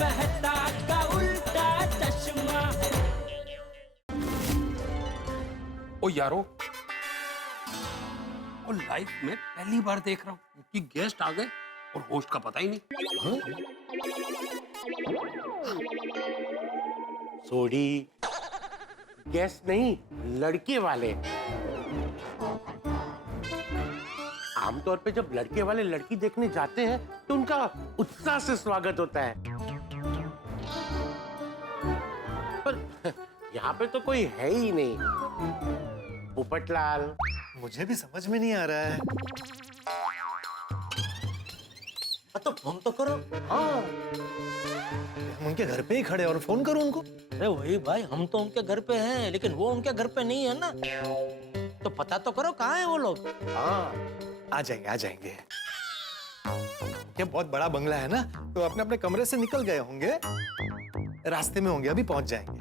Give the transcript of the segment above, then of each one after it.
मेहता का उल्टा चश्मा। ओ यारो, और लाइफ में पहली बार देख रहा हूँ कि गेस्ट आ गए और होस्ट का पता ही नहीं। सोडी, गेस्ट नहीं, लड़के वाले। आमतौर पे जब लड़के वाले लड़की देखने जाते हैं तो उनका उत्साह से स्वागत होता है, पर यहाँ पे तो कोई है ही नहीं। पोपटलाल, मुझे भी समझ में नहीं आ रहा है। तो फोन तो करो। हाँ, हम उनके घर पे ही खड़े और फोन करूं उनको? अरे वही भाई, हम तो उनके घर पे हैं, लेकिन वो उनके घर पे नहीं है ना, तो पता तो करो कहाँ है वो लोग। हाँ, आ जाएंगे आ जाएंगे। ये बहुत बड़ा बंगला है ना, तो अपने अपने कमरे से निकल गए होंगे, रास्ते में होंगे, अभी पहुंच जाएंगे।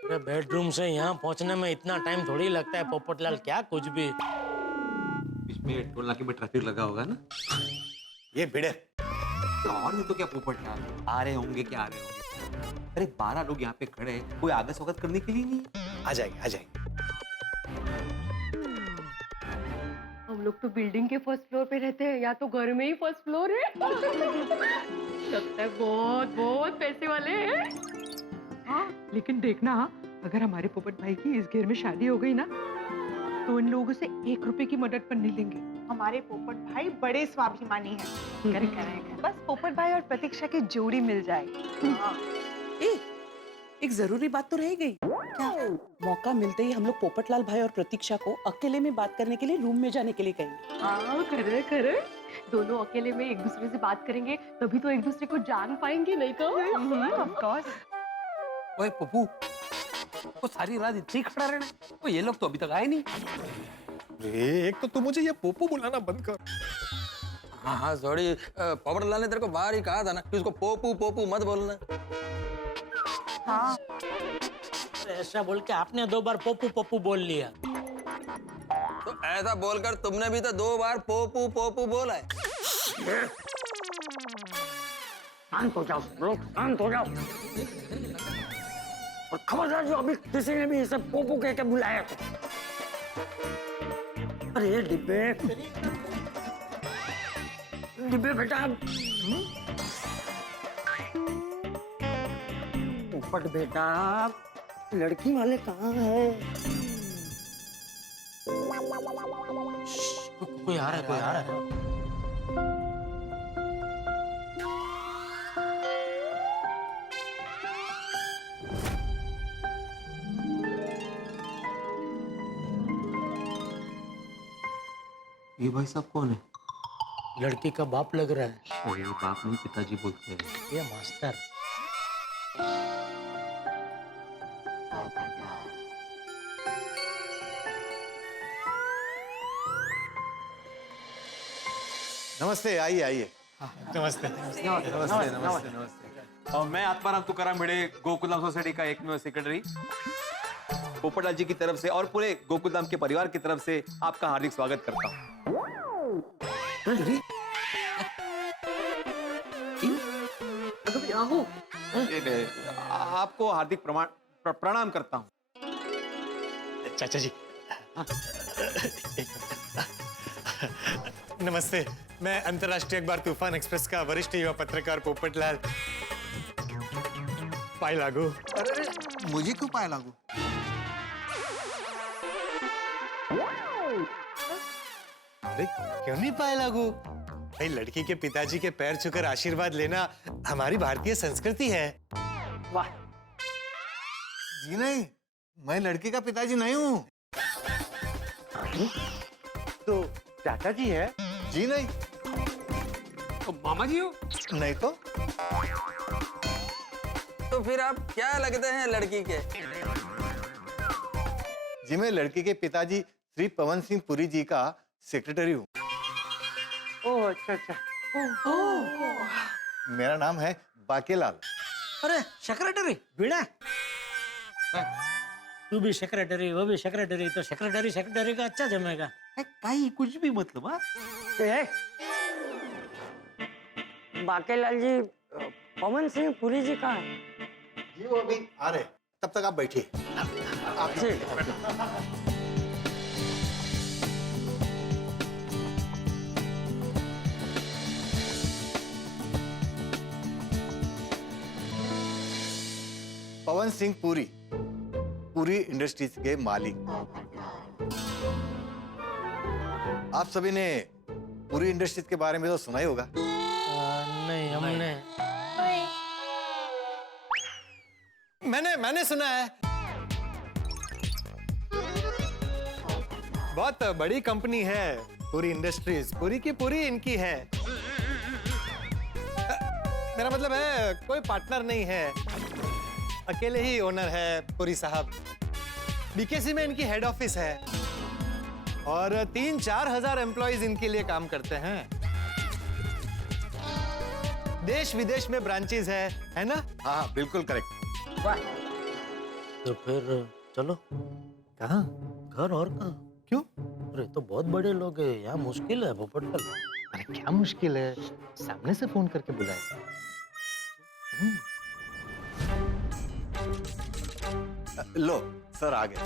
अरे बेडरूम से यहाँ पहुँचने में इतना टाइम थोड़ी लगता है पोपटलाल, क्या कुछ भी। बीच में टोल नाके में ट्रैफिक लगा होगा ना। ये भिड़े और नहीं तो क्या पोपटलाल, आ रहे होंगे क्या आ रहे होंगे। अरे 12 लोग यहाँ पे खड़े हैं, कोई आगे स्वागत करने के लिए नहीं है। आ जाएंगे आ जाएंगे। हम लोग तो बिल्डिंग के फर्स्ट फ्लोर पे रहते हैं, या तो घर में ही फर्स्ट फ्लोर है। लगता है बहुत बहुत पैसे वाले हैं। हाँ, लेकिन देखना, अगर हमारे पोपट भाई की इस घर में शादी हो गई ना, तो इन लोगों से 1 रुपए की मदद पर नहीं लेंगे। हमारे पोपट भाई बड़े स्वाभिमानी हैं। करेक्ट। बस पोपट भाई और प्रतीक्षा की जोड़ी मिल जाएगी। एक जरूरी बात तो रह गई। क्या? मौका मिलते ही हम लोग पोपटलाल भाई और प्रतीक्षा को अकेले में बात करने के लिए रूम में जाने के लिए कहेंगे। हाँ, करे करे। दोनों अकेले में एक दूसरे से बात करेंगे, तभी तो एक दूसरे को जान पाएंगे, नहीं तो? Of course. ओए पप्पू, वो सारी रात इतनी खड़ा रहना, वो ये लोग तो अभी तक आए नहीं। एक तो तू मुझे ये पोपो बुलाना बंद कर। हाँ सॉरी, पोपटलाल ने तेरे को बाहर ही कहा था ना कि उसको पोपू पोपू मत बोलना। हाँ, ऐसा बोल के आपने 2 बार पोपू पोपू बोल लिया, तो ऐसा बोलकर तुमने भी तो 2 बार पोपू पोपू बोला है। शांत हो जाओ लोग, शांत हो जाओ। और खबरदार जो अभी किसी ने भी इसे पोपू कह के बुलाया तो। अरे डिब्बे, डिब्बे बेटा, पोपट बेटा, लड़की वाले कहाँ हैं? कोई आ रहा है, कोई आ रहा है। ये भाई साहब कौन है? लड़की का बाप लग रहा है। अरे बाप नहीं, पिताजी बोलते हैं। ये मास्टर। नमस्ते, आइए आइए। नमस्ते। नमस्ते नमस्ते नमस्ते। और मैं आत्माराम तुकाराम भिड़े, गोकुलधाम सोसाइटी का एकमेव सेक्रेटरी, पोपटलाल जी की तरफ से और पूरे गोकुलधाम के परिवार की तरफ से आपका हार्दिक स्वागत करता हूँ। आपको हार्दिक प्रणाम करता हूँ। चाचा जी, नमस्ते। मैं अंतर्राष्ट्रीय अखबार तूफान एक्सप्रेस का वरिष्ठ युवा पत्रकार पोपटलाल। पाए लागू। अरे मुझे क्यों पाए लागू? अरे क्यों नहीं पाए लागू? भाई, लड़की के पिताजी के पैर छूकर आशीर्वाद लेना हमारी भारतीय संस्कृति है। वाह जी नहीं, मैं लड़की का पिताजी नहीं हूँ। तो चाचा जी है? जी नहीं। तो मामा जी हो? नहीं तो? तो फिर आप क्या लगते हैं लड़की के? जी, मैं लड़की के पिताजी श्री पवन सिंह पुरी जी का सेक्रेटरी हूँ। ओह अच्छा अच्छा। मेरा नाम है बाकेलाल। अरे सेक्रेटरी भिड़ा, तू भी सेक्रेटरी, वो भी सेक्रेटरी, तो सेक्रेटरी सेक्रेटरी का अच्छा जमेगा। कहीं कुछ भी मतलब। हाँ, बाकेलाल जी, पवन सिंह पुरी जी कहाँ है? जी वो अभी आ रहे हैं। तब तक आप बैठिए। पवन सिंह पुरी, पुरी इंडस्ट्रीज के मालिक। आप सभी ने पुरी इंडस्ट्रीज के बारे में तो सुना ही होगा। नहीं, हमने मैंने सुना है। बहुत बड़ी कंपनी है पूरी इंडस्ट्रीज, पूरी की पूरी इनकी है। मेरा मतलब है कोई पार्टनर नहीं है, अकेले ही ओनर है पुरी साहब। बीकेसी में इनकी हेड ऑफिस है और 3-4 हजार एम्प्लॉइज इनके लिए काम करते हैं। देश विदेश में ब्रांचेस है ना? हाँ बिल्कुल करेक्ट। तो फिर चलो। कहाँ? घर और कहाँ? क्यों? अरे तो बहुत बड़े लोग हैं, यहाँ मुश्किल है पोपटलाल। अरे क्या मुश्किल है, सामने से फोन करके बुलाए। लो सर आ गए।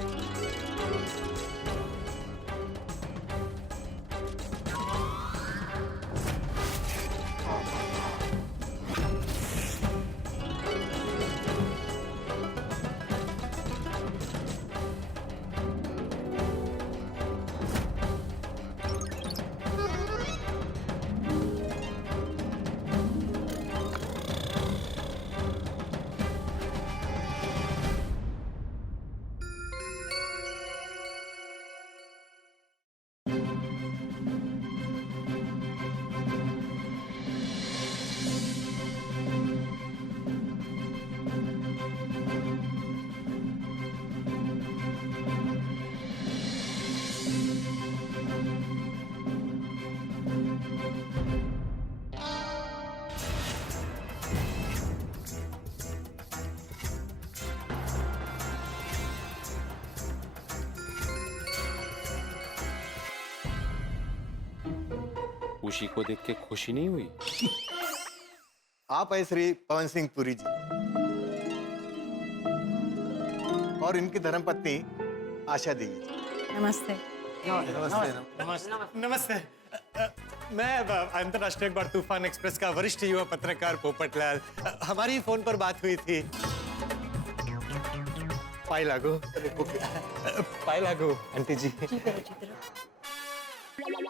खुशी को देख के खुशी नहीं हुई? आप है श्री पवन सिंह पुरी जी और इनकी धर्मपत्नी आशा देवी जी। नमस्ते। नमस्ते। मैं अंतर्राष्ट्रीय अखबार तूफान एक्सप्रेस का वरिष्ठ युवा पत्रकार पोपटलाल। हमारी फोन पर बात हुई थी। पाई लागू आंटी जी।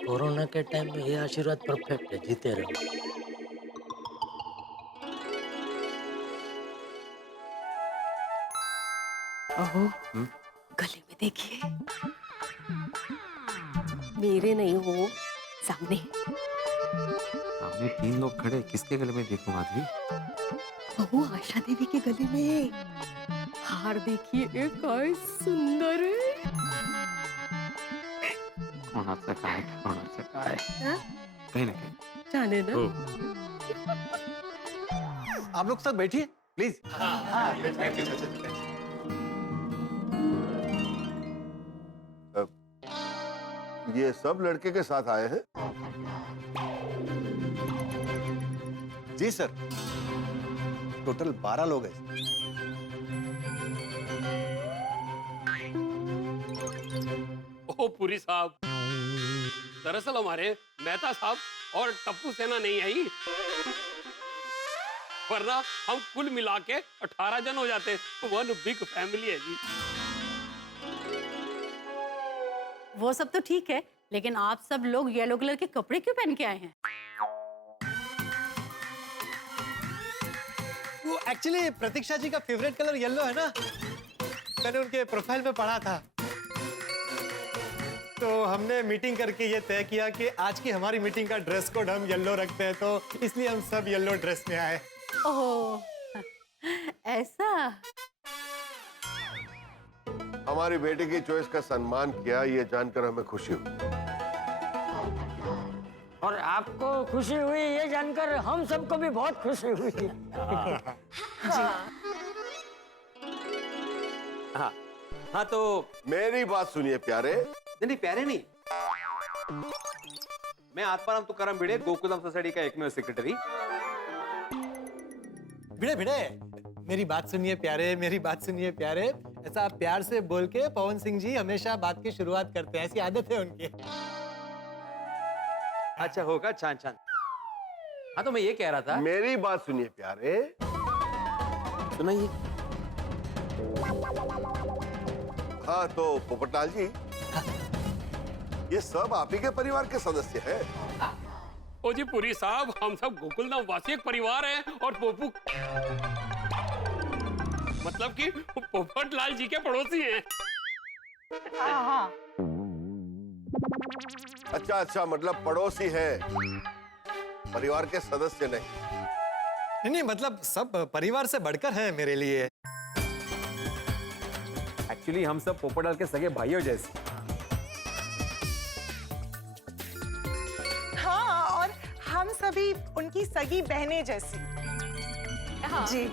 कोरोना के टाइम में ये आशीर्वाद परफेक्ट है, जीते रहो। अहो, गले में देखिए। मेरे नहीं हो, सामने। सामने 3 लोग खड़े, किसके गले में देखूं माधवी? अहो, आशा देवी के गले में हार देखिए, क्या सुंदर है। होना सका है कहीं ना कहीं जाने ना। आप लोग सब बैठिए प्लीज। ये सब लड़के के साथ आए हैं? जी सर, टोटल 12 लोग हैं। ओ पुरी साहब, दरअसल हमारे मेहता साहब और टप्पू सेना नहीं आई, वरना हम कुल मिला के 18 जन हो जाते। वन बिग फैमिली है जी। वो सब तो ठीक है, लेकिन आप सब लोग येलो कलर के कपड़े क्यों पहन के आए हैं? वो एक्चुअली प्रतीक्षा जी का फेवरेट कलर येलो है ना, मैंने उनके प्रोफाइल में पढ़ा था। तो हमने मीटिंग करके ये तय किया कि आज की हमारी मीटिंग का ड्रेस कोड हम येलो रखते हैं, तो इसलिए हम सब येलो ड्रेस में आए। ओह, ऐसा। हमारी बेटी की चॉइस का सम्मान किया, ये जानकर हमें खुशी हुई। और आपको खुशी हुई ये जानकर हम सबको भी बहुत खुशी हुई। हाँ तो मेरी बात सुनिए प्यारे। नहीं प्यारे नहीं, मैं आत्माराम तुकाराम भिड़े, गोकुलधाम सोसाइटी का एकमेव सेक्रेटरी। भिड़े भिड़े, मेरी बात सुनिए प्यारे, मेरी बात सुनिए प्यारे। ऐसा प्यार से बोल के पवन सिंह जी हमेशा बात की शुरुआत करते हैं, ऐसी आदत है उनकी। अच्छा होगा, छान छान। हाँ तो मैं ये कह रहा था, मेरी बात सुनिए प्यारे। सुनाइए। हाँ तो पोपटलाल जी, ये सब आप ही के परिवार के सदस्य हैं। ओ जी पुरी साहब, हम सब गोकुलधाम वासी एक परिवार हैं और पोपू मतलब कि पोपटलाल जी के पड़ोसी हैं। हाँ। अच्छा अच्छा, मतलब पड़ोसी है, परिवार के सदस्य नहीं। नहीं, मतलब सब परिवार से बढ़कर है मेरे लिए। एक्चुअली हम सब पोपटलाल के सगे भाइयों जैसे। हाँ, और हम सभी उनकी सगी बहनें जैसी। हाँ। जी।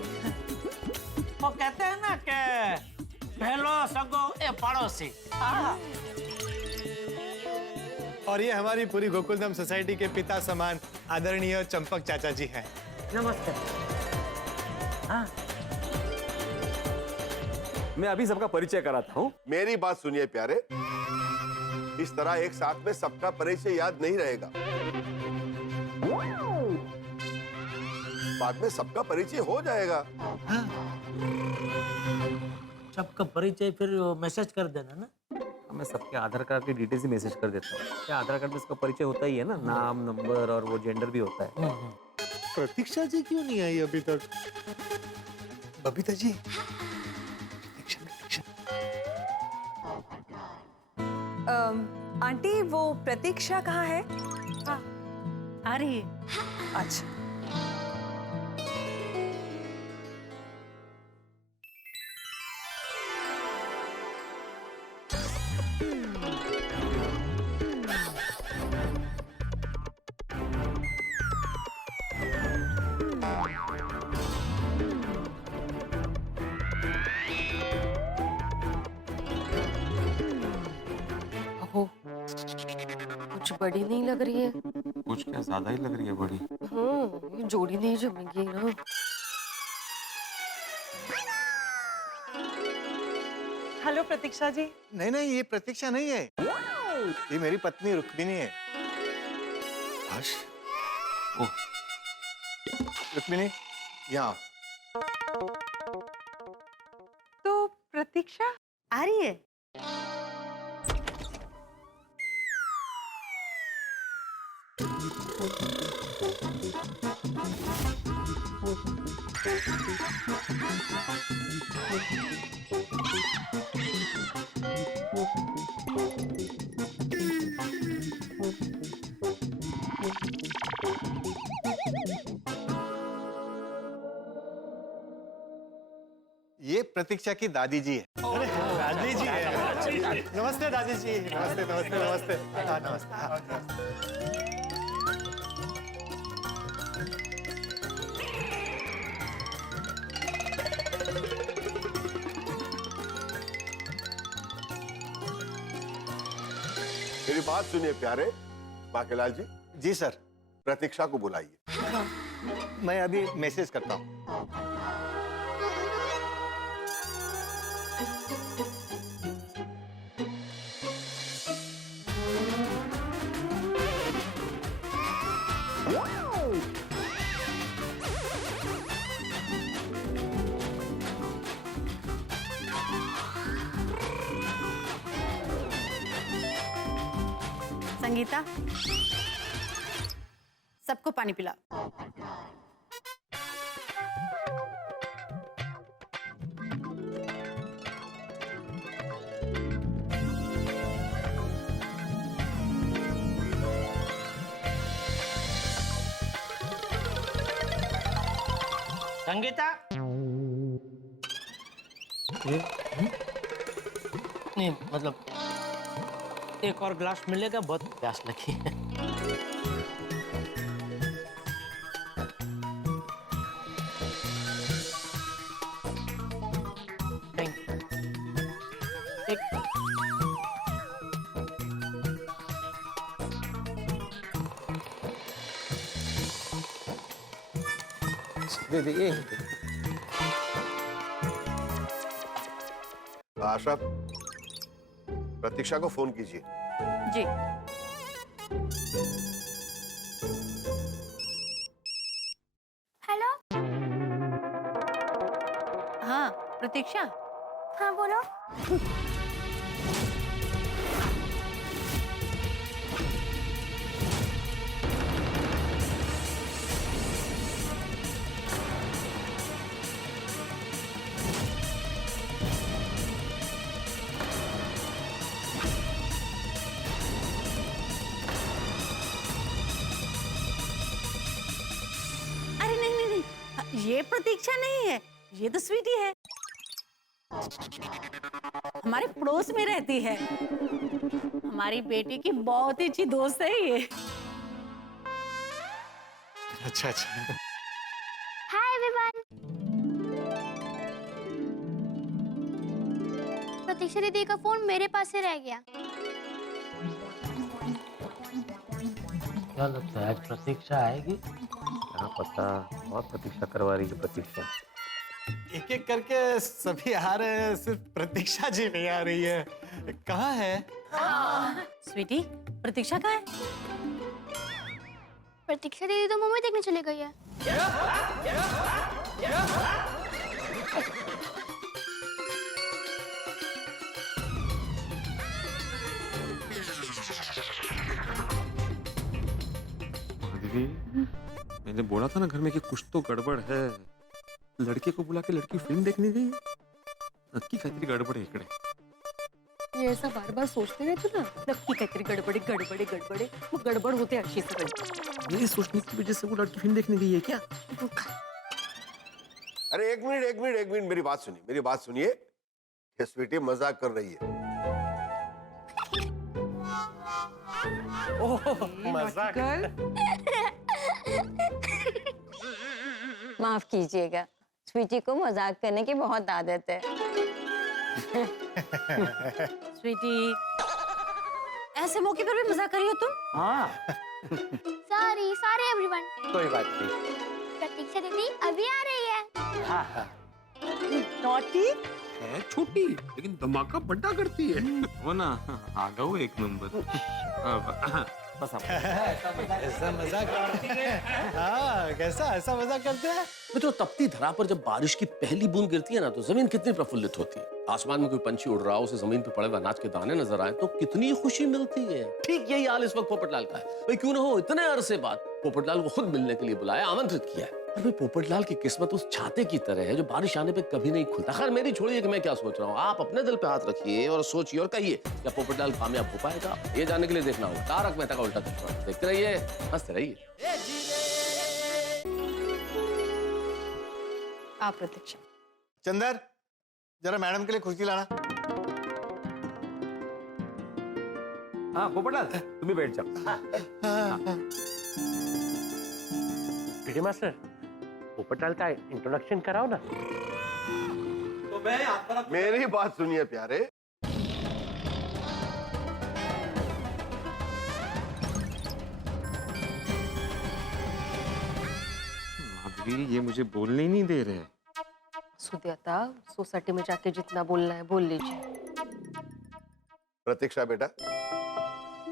वो कहते हैं ना कि पहलो सगो ए पड़ोसी। हाँ। और ये हमारी पूरी गोकुलधाम सोसाइटी के पिता समान आदरणीय चंपक चाचा जी हैं। नमस्ते। हाँ। मैं अभी सबका परिचय कराता हूँ। मेरी बात सुनिए प्यारे, इस तरह एक साथ में सबका परिचय याद नहीं रहेगा। बाद में सबका परिचय हो जाएगा। सबका परिचय फिर मैसेज कर देना ना। मैं सबके आधार कार्ड की डिटेल्स ही मैसेज कर देता हूँ। क्या आधार कार्ड में इसका परिचय होता ही है ना, नाम, नंबर और वो जेंडर भी होता है। प्रतीक्षा जी क्यों नहीं आई अभी तक? बबीता जी, आंटी वो प्रतीक्षा कहाँ है? आ रही है। अच्छा। कुछ बड़ी नहीं लग रही है। कुछ क्या ज्यादा ही लग रही है बड़ी। हाँ, ये जोड़ी नहीं जमेगी ना। हेलो प्रतीक्षा जी। नहीं नहीं, ये प्रतीक्षा नहीं है, ये मेरी पत्नी रुक्मिणी है। हर्ष, रुक्मिणी यहाँ। तो प्रतीक्षा आ रही है। ये प्रतीक्षा की दादी जी है। अरे दादी जी है। नमस्ते दादी जी। नमस्ते नमस्ते नमस्ते। हाँ, नमस्ते। हाँ, नमस्ते। मेरी बात सुनिए प्यारे। बाकेलाल जी। जी सर। प्रतीक्षा को बुलाइए। मैं अभी मैसेज करता हूँ। संगीता, सबको पानी पिला। संगीता। नहीं मतलब एक और ग्लास मिलेगा, बहुत प्यास लगी है। दे आशा, प्रतीक्षा को फोन कीजिए। जी। हेलो। हाँ प्रतीक्षा। हाँ बोलो। अरे नहीं नहीं नहीं, ये प्रतीक्षा नहीं है, ये तो स्वीटी है। हमारे पड़ोस में रहती है, हमारी बेटी की बहुत ही अच्छी दोस्त है ये। अच्छा अच्छा। Hi everyone. प्रतीक्षा दीदी का फोन मेरे पास ही रह गया। क्या लगता है आज प्रतीक्षा आएगी? क्या पता, बहुत प्रतीक्षा करवा रही है प्रतीक्षा। एक एक करके सभी आ रहे हैं, सिर्फ प्रतीक्षा जी नहीं आ रही है। कहाँ है? स्वीटी, प्रतीक्षा कहाँ है? प्रतीक्षा दीदी तो मूवी देखने चली गई है। दीदी, मैंने बोला था ना घर में कि कुछ तो गड़बड़ है। लड़के को बुला के लड़की फिल्म देखने गई, नक्की काहीतरी गडबड आहे इकडे। ये ऐसा बार बार सोचते रहते ना, नक्की काहीतरी गडबडे गडबडे गडबडे, मग गडबड होते अशी सगळी। ये सोचने की वजह से वो लड़की फिल्म देखने गई है क्या? अरे एक मिनट, मेरी बात सुनिए। ये स्वीटी मजाक कर रही है। मजाक। माफ कीजिएगा, स्वीटी को मजाक करने की बहुत आदत है। स्वीटी, ऐसे मौके पर भी मजाक करी हो तुम? हाँ। Sorry everyone. कोई बात नहीं। प्रतीक्षा दीदी अभी आ रही है। हाँ हाँ। नॉटी है छोटी लेकिन धमाका बड़ा करती है। वो ना आगा वो एक नंबर। बस आप ऐसा मजाक करते हैं। हाँ, कैसा ऐसा मजाक करते हैं? जो तपती धरा पर जब बारिश की पहली बूंद गिरती है ना, तो जमीन कितनी प्रफुल्लित होती है। आसमान में कोई पंछी उड़ रहा हो, उसे जमीन पर पड़े हुए अनाज के दाने नजर आए तो कितनी खुशी मिलती है। ठीक यही हाल इस वक्त पोपटलाल का है। भाई क्यों ना हो, इतने अरसे बाद पोपटलाल को खुद मिलने के लिए बुलाया, आमंत्रित किया है। और भाई पोपटलाल की किस्मत उस छाते की तरह है जो बारिश आने पे कभी नहीं खुलता। खैर मेरी छोड़िए कि मैं क्या सोच रहा हूँ, आप अपने दिल पे हाथ रखिए और सोचिए और कहिए क्या पोपटलाल कामयाब हो पाएगा। ये जानने के लिए देखना होगा तारक मेहता का उल्टा चश्मा। देखते रहिए, हंसते रहिए। आप प्रतीक्षा। चंदर, जरा मैडम के लिए कुर्सी लाना। हाँ पोपटलाल, तुम्ही बैठ जाओ। पीटी मास्टर, पोपटलाल का इंट्रोडक्शन कराओ ना। तो मैं मेरी बात सुनिए प्यारे। माधवी, ये मुझे बोलने ही नहीं दे रहे। सुद्याता, सोसाइटी में जाके जितना बोलना है बोल लीजिए। प्रतीक्षा बेटा,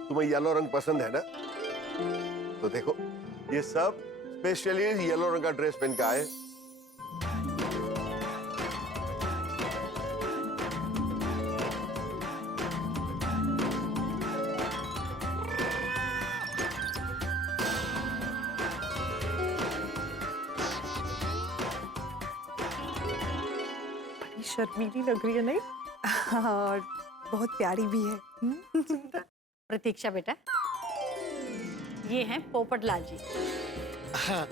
तुम्हें येलो रंग पसंद है ना? तो देखो, ये सब स्पेशली येलो रंग का ड्रेस पहन के आए। बड़ी शर्मीली लग रही है नहीं? और बहुत प्यारी भी है। प्रतीक्षा बेटा, ये हैं पोपटलाल जी। हाँ,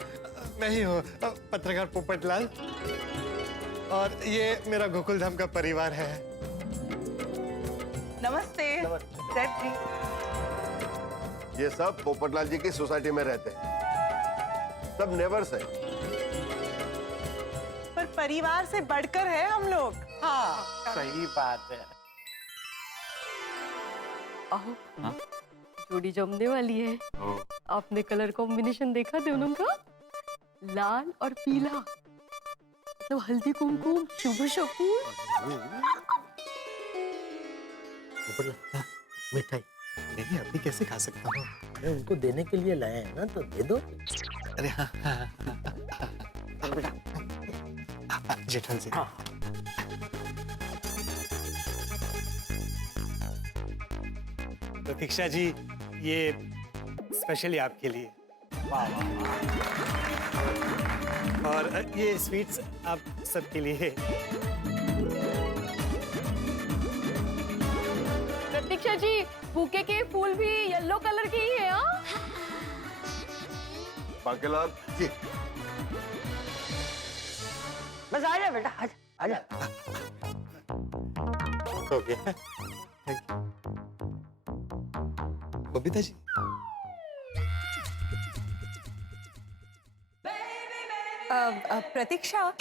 मैं ही हूँ पत्रकार पोपटलाल, और ये मेरा गोकुलधाम का परिवार है। नमस्ते। सेठ जी। ये सब पोपटलाल जी की सोसाइटी में रहते हैं, सब नेबर्स हैं। पर परिवार से बढ़कर है हम लोग। हाँ, सही बात है। आओ, जोड़ी जमने वाली है। आपने कलर कॉम्बिनेशन देखा दोनों का? लाल और पीला, मतलब हल्दी कुमकुम, शुभ शकुन। मिठाई नहीं अभी कैसे खा सकता हूँ? अरे उनको देने के लिए लाए हैं ना, तो दे दो। अरे हाँ जेठन से। प्रतीक्षा जी ये स्पेशली आपके लिए। वाह वाह वाह। और ये स्वीट्स आप सबके लिए। प्रतीक्षा जी बुके के फूल भी येलो कलर के ही है। हाँ बांकेलाल जी बस आ जा बेटा, आ जा। हो गया। बबीता जी प्रतीक्षा आप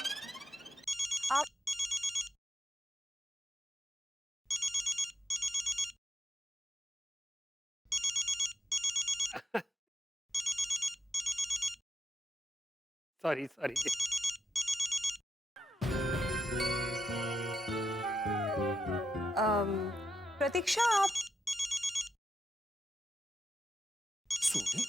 सॉरी सॉरी। प्रतीक्षा आप सोनी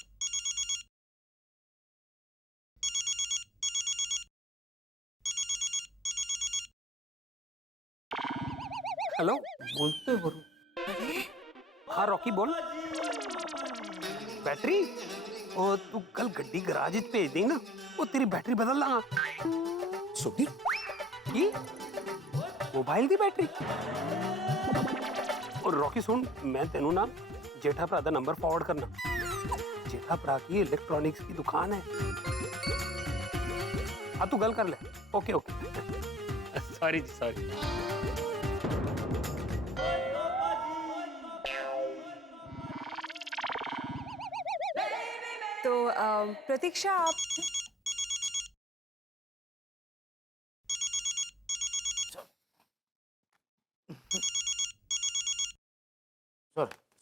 हेलो, बोलते बोलो। हाँ रॉकी बोल। बैटरी ओ तू कल गड्डी गराज भेज दी ना, वो तेरी बैटरी बदल ला। सोनी की मोबाइल की बैटरी। और रॉकी सुन, मैं तेनू ना जेठा भरा दा नंबर फॉरवर्ड करना। जेठा भरा की इलेक्ट्रॉनिक्स की दुकान है। हाँ तू गल कर ले। Okay okay. सॉरी जी सॉरी। तो प्रतीक्षा आप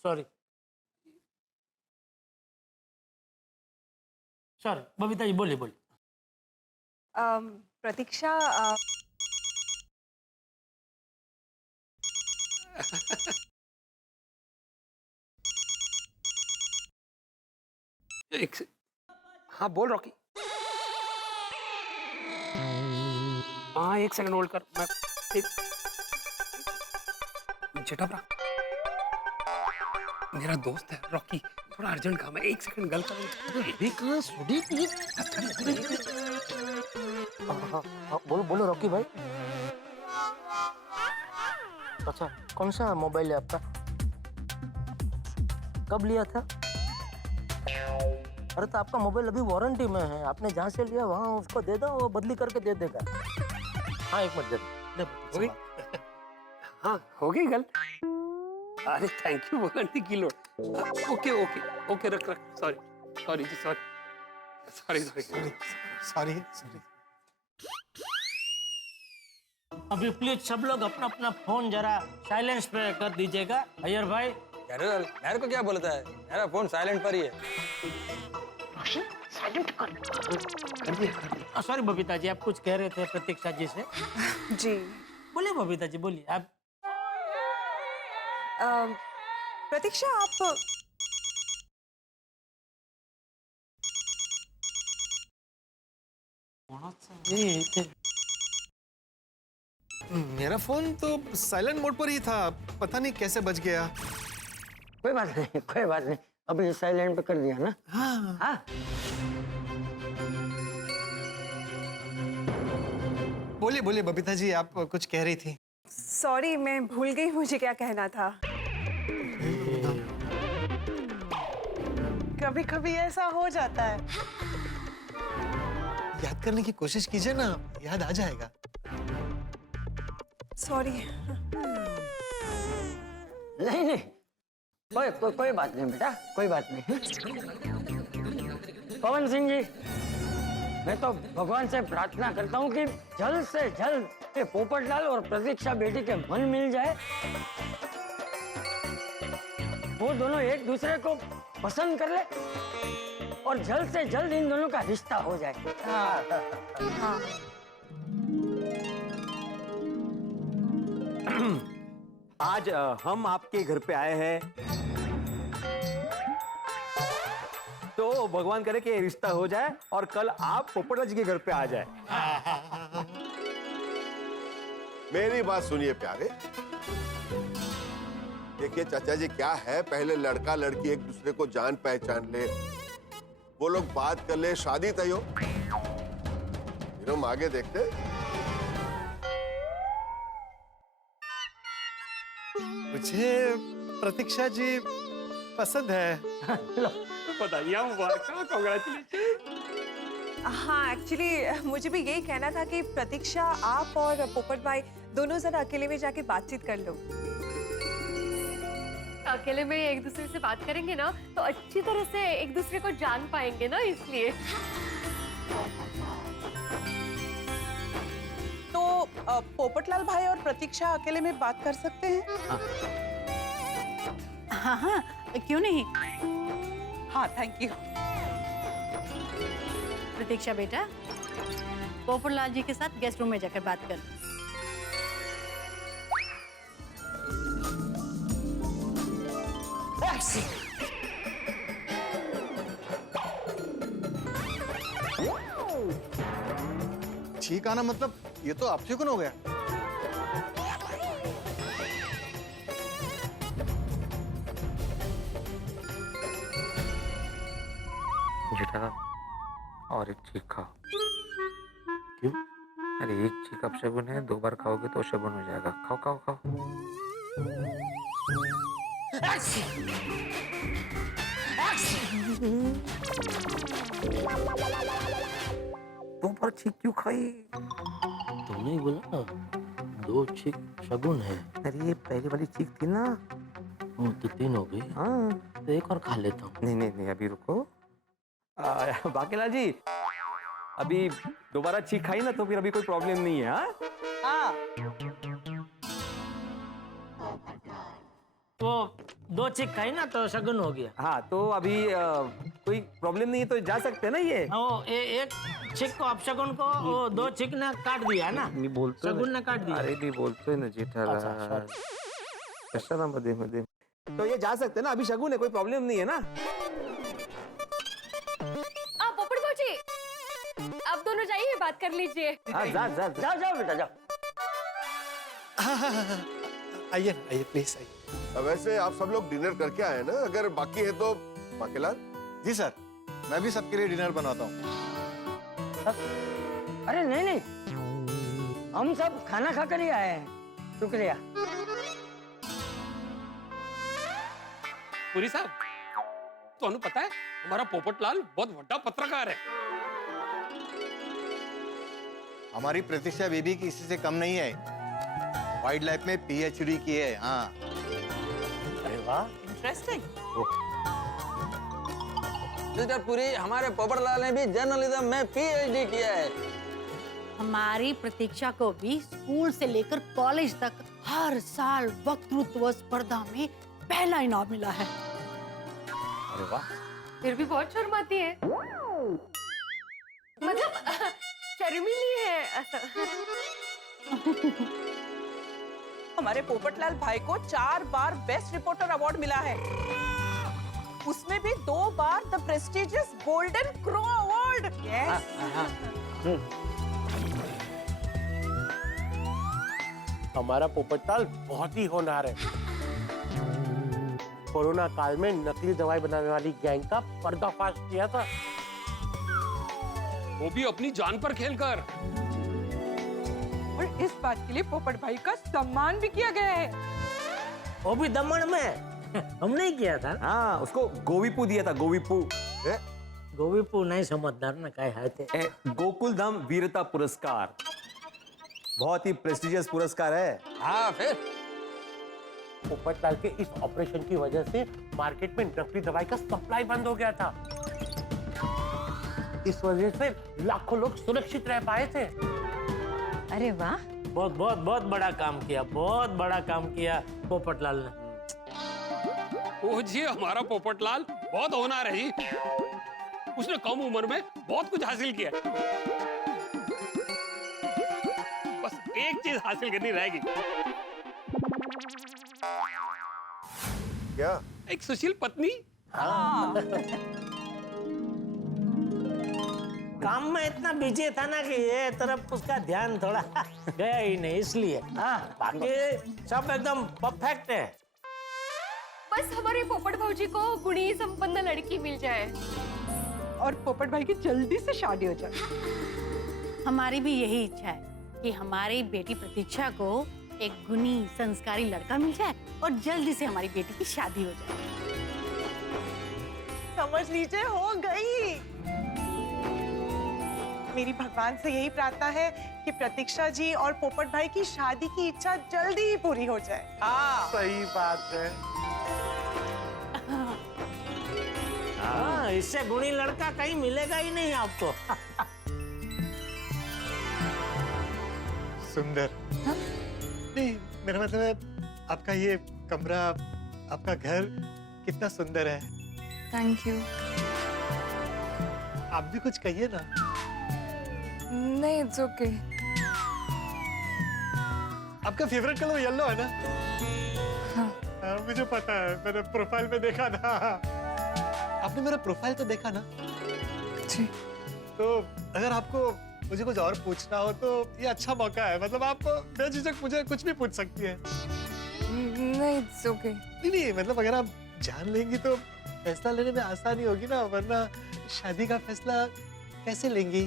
सॉरी बबीता जी बोलिए। प्रतीक्षा हाँ बोल रॉकी। हाँ एक सेकंड होल्ड कर। मैं जेठा भरा मेरा दोस्त है रॉकी, थोड़ा अर्जेंट काम है। एक सेकंड गल कर। बोलो रॉकी भाई। अच्छा कौन सा मोबाइल है आपका? कब लिया था? अरे तो आपका मोबाइल अभी वारंटी में है, आपने जहाँ से लिया वहाँ उसको दे दो, वो बदली करके दे देगा। हाँ एक मिनट दे हो गई? हाँ हो गई गल। अरे थैंक यू बोलने की लोड। ओके ओके ओके रख रख। सॉरी सॉरी जी sorry sorry sorry sorry sorry. अभी प्लीज सब लोग अपना अपना फोन जरा साइलेंस पे कर दीजिएगा। अय्यर भाई मेरे को क्या बोलता है, मेरा फोन साइलेंट पर ही है। साइलेंट कर दिया। सॉरी बबीता जी, आप कुछ कह रहे थे प्रतीक्षा जी से। जी बोलिए बबीता जी बोलिए। आप प्रतीक्षा आप मेरा फोन तो साइलेंट मोड पर ही था, पता नहीं कैसे बच गया। कोई बात नहीं, अभी साइलेंट पे कर दिया ना। हाँ। बोलिए बोलिए बबीता जी, आप कुछ कह रही थी। सॉरी मैं भूल गई मुझे क्या कहना था। कभी कभी ऐसा हो जाता है। याद करने की कोशिश कीजिए ना, याद आ जाएगा। सॉरी। नहीं कोई बात नहीं बेटा, कोई बात नहीं। पवन सिंह जी, मैं तो भगवान से प्रार्थना करता हूँ कि जल्द से जल्द ये पोपटलाल और प्रतीक्षा बेटी के मन मिल जाए, वो दोनों एक दूसरे को पसंद कर ले और जल्द से जल्द इन दोनों का रिश्ता हो जाए। हाँ। आज हम आपके घर पे आए हैं तो भगवान करे कि रिश्ता हो जाए और कल आप पोपटलाल जी के घर पे आ जाए। मेरी बात सुनिए प्यारे, देखिए चाचा जी क्या है, पहले लड़का लड़की एक दूसरे को जान पहचान ले, वो लोग बात कर ले, शादी तय हो, फिर हम आगे देखते। मुझे प्रतीक्षा जी पसंद है। बताइए, मुबारक, कांग्रेचुलेशन। हाँ, एक्चुअली मुझे भी यही कहना था कि प्रतीक्षा, आप और पोपट भाई दोनों जरा अकेले में जाके बातचीत कर लो। अकेले में एक दूसरे से बात करेंगे ना तो अच्छी तरह से एक दूसरे को जान पाएंगे ना, इसलिए। तो पोपटलाल भाई और प्रतीक्षा अकेले में बात कर सकते हैं? हाँ हाँ, क्यों नहीं। हाँ, थैंक यू। प्रतीक्षा बेटा, पोपटलाल जी के साथ गेस्ट रूम में जाकर बात कर। ठीक आना मतलब ये तो आपसे कौन हो गया? जेठा, और एक चीख खाओ। क्यों? अरे एक चीख अपशगुन है, 2 बार खाओगे तो शगुन हो जाएगा। खाओ खाओ खाओ। तुम पर चीख क्यों खाई? तुमने ही बोला ना 2 चीख शगुन है। अरे ये पहली वाली चीख थी ना। तो 3 हो गई। हाँ, तो एक और खा लेता हूँ। नहीं, अभी रुको। बाकेलाल जी, अभी दोबारा चीख खाई ना तो फिर अभी कोई प्रॉब्लम नहीं है। हाँ, हाँ। वो 2 चीख खाई ना तो शगुन हो गया। हाँ, तो अभी कोई प्रॉब्लम नहीं है तो जा सकते हैं ना ये। एक चिक को अपशगुन को, वो 2 चिक ने काट दिया ना। नहीं बोलते, शगुन ने काट दिया। अरे नहीं बोलते ना जेठालाल, कैसा ना मदे। तो ये जा सकते हैं ना, अभी शगुन है, कोई प्रॉब्लम नहीं है ना। पोपट भाजी, आप दोनों जाइए, बात कर लीजिए। हाँ, जाओ बेटा जाओ। आइए प्लीज आइए। वैसे आप सब लोग डिनर करके आए ना, अगर बाकी है तो बाकेलाल। जी सर, मैं भी सबके लिए डिनर बनाता हूँ। अरे नहीं, हम सब खाना खाकर ही आए हैं। शुक्रिया। पुरी साहब, ਤੁਹਾਨੂੰ पता है हमारा पोपटलाल बहुत बड़ा पत्रकार है। हमारी प्रतीक्षा बेबी किसी से कम नहीं है, वाइल्ड लाइफ में PhD की है। हाँ। अरे वाह, इंटरेस्टिंग। मिस्टर पुरी, हमारे पोपटलाल ने भी जर्नलिज्म में PhD किया है। हमारी प्रतीक्षा को भी स्कूल से लेकर कॉलेज तक हर साल वक्तृत्व स्पर्धा में पहला इनाम मिला है। अरे वाह। फिर भी बहुत शर्माती है, मतलब शर्मीली है ऐसा। हमारे पोपटलाल भाई को 4 बार बेस्ट रिपोर्टर अवार्ड मिला है, उसमें भी 2 बार the prestigious golden crow award. हमारा पोपटलाल बहुत ही होनहार है। कोरोना काल में नकली दवाई बनाने वाली गैंग का पर्दाफाश किया था, वो भी अपनी जान पर खेलकर। और इस बात के लिए पोपट भाई का सम्मान भी किया गया है। वो भी दमन में। हमने ही किया था। हाँ, उसको गोविपू दिया था, गोविपू। गोविपू नहीं समझदार ना, काय है थे। गोकुल धाम वीरता पुरस्कार, बहुत ही प्रेस्टिजियस पुरस्कार है। हाँ, फिर पोपटलाल के इस ऑपरेशन की वजह से मार्केट में नकली दवाई का सप्लाई बंद हो गया था। इस वजह से लाखों लोग सुरक्षित रह पाए थे। अरे वाह, बहुत बड़ा काम किया, बहुत बड़ा काम किया पोपटलाल ने। ओ जी, हमारा पोपटलाल बहुत होनहार है जी। उसने कम उम्र में बहुत कुछ हासिल किया। बस एक चीज हासिल करनी रहेगी। क्या? एक सुशील पत्नी। काम में इतना बिजी था ना कि ये तरफ उसका ध्यान थोड़ा गया ही नहीं, इसलिए। हाँ, बाकी सब एकदम परफेक्ट है। बस हमारे पोपट भाऊजी को गुणी संपन्न लड़की मिल जाए और पोपट भाई की जल्दी से शादी हो जाए। हमारी भी यही इच्छा है कि हमारी बेटी प्रतीक्षा को एक गुणी संस्कारी लड़का मिल जाए और जल्दी से हमारी बेटी की शादी हो जाए। समझ लीजिए हो गई। मेरी भगवान से यही प्रार्थना है कि प्रतीक्षा जी और पोपट भाई की शादी की इच्छा जल्दी ही पूरी हो जाए। हाँ सही बात है। हाँ, इससे गुणी लड़का कहीं मिलेगा ही नहीं आपको। सुंदर। नहीं, मेरा मतलब है आपका ये कमरा, आपका घर कितना सुंदर है। Thank you. आप भी कुछ कहिए ना। नहीं, इट्स ओके। आपका फेवरेट कलर येलो है ना? हाँ। मुझे पता है, मैंने प्रोफाइल में देखा था। आपने मेरा प्रोफाइल तो देखा ना? जी। तो अगर आपको मुझे कुछ और पूछना हो तो ये अच्छा मौका है। मतलब आप बेझिझक मुझे कुछ भी पूछ सकती हैं। नहीं, इट्स ओके। नहीं, मतलब अगर आप जान लेंगी तो फैसला लेने में आसानी होगी ना, वरना शादी का फैसला कैसे लेंगी?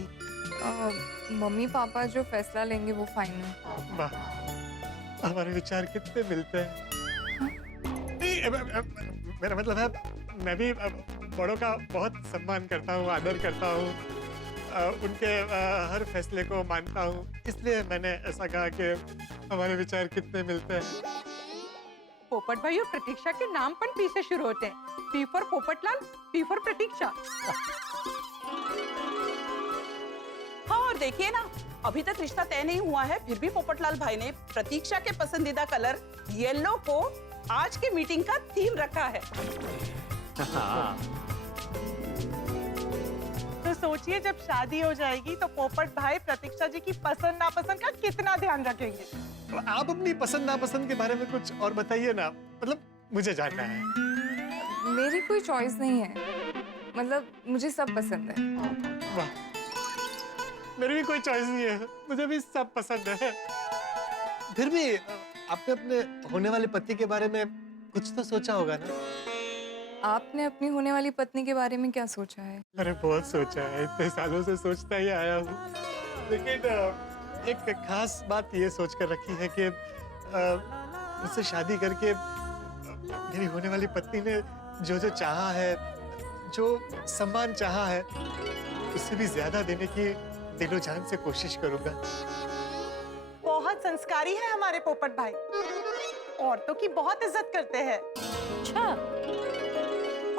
मम्मी पापा जो फैसला लेंगे वो फाइनल। वाह, हमारे विचार कितने मिलते हैं। नहीं, मेरा मतलब है मैं भी बड़ों का बहुत सम्मान करता हूँ, आदर करता हूँ, उनके हर फैसले को मानता हूँ। इसलिए मैंने ऐसा कहा कि हमारे विचार कितने मिलते हैं। पोपट भाई और प्रतीक्षा के नाम पर पी से शुरू होते हैं। P for Popatlal, P for Pratiksha. हाँ, और देखिए ना, अभी तक रिश्ता तय नहीं हुआ है, फिर भी पोपटलाल भाई ने प्रतीक्षा के पसंदीदा कलर येलो को आज की मीटिंग का थीम रखा है। तो सोचिए जब शादी हो जाएगी तो पोपट भाई प्रतीक्षा जी की पसंद नापसंद का कितना ध्यान रखेंगे। तो आप अपनी पसंद नापसंद के बारे में कुछ और बताइए ना, मतलब मुझे जानना है। मेरी कोई चॉइस नहीं है, मतलब मुझे सब पसंद है। वाह, मेरी भी कोई चॉइस नहीं है, मुझे भी सब पसंद है। फिर भी आपने अपने होने वाले पति के बारे में कुछ तो सोचा होगा ना? आपने अपनी होने वाली पत्नी के बारे में क्या सोचा है? अरे बहुत सोचा है, इतने सालों से सोचता ही आया हूँ। लेकिन एक खास बात ये सोच कर रखी है कि मुझसे शादी करके मेरी होने वाली पत्नी ने जो जो चाहा है, जो सम्मान चाहा है, उससे भी ज्यादा देने की दिलो जान से कोशिश करूंगा। बहुत संस्कारी है हमारे पोपट भाई, औरतों की बहुत इज्जत करते हैं। अच्छा,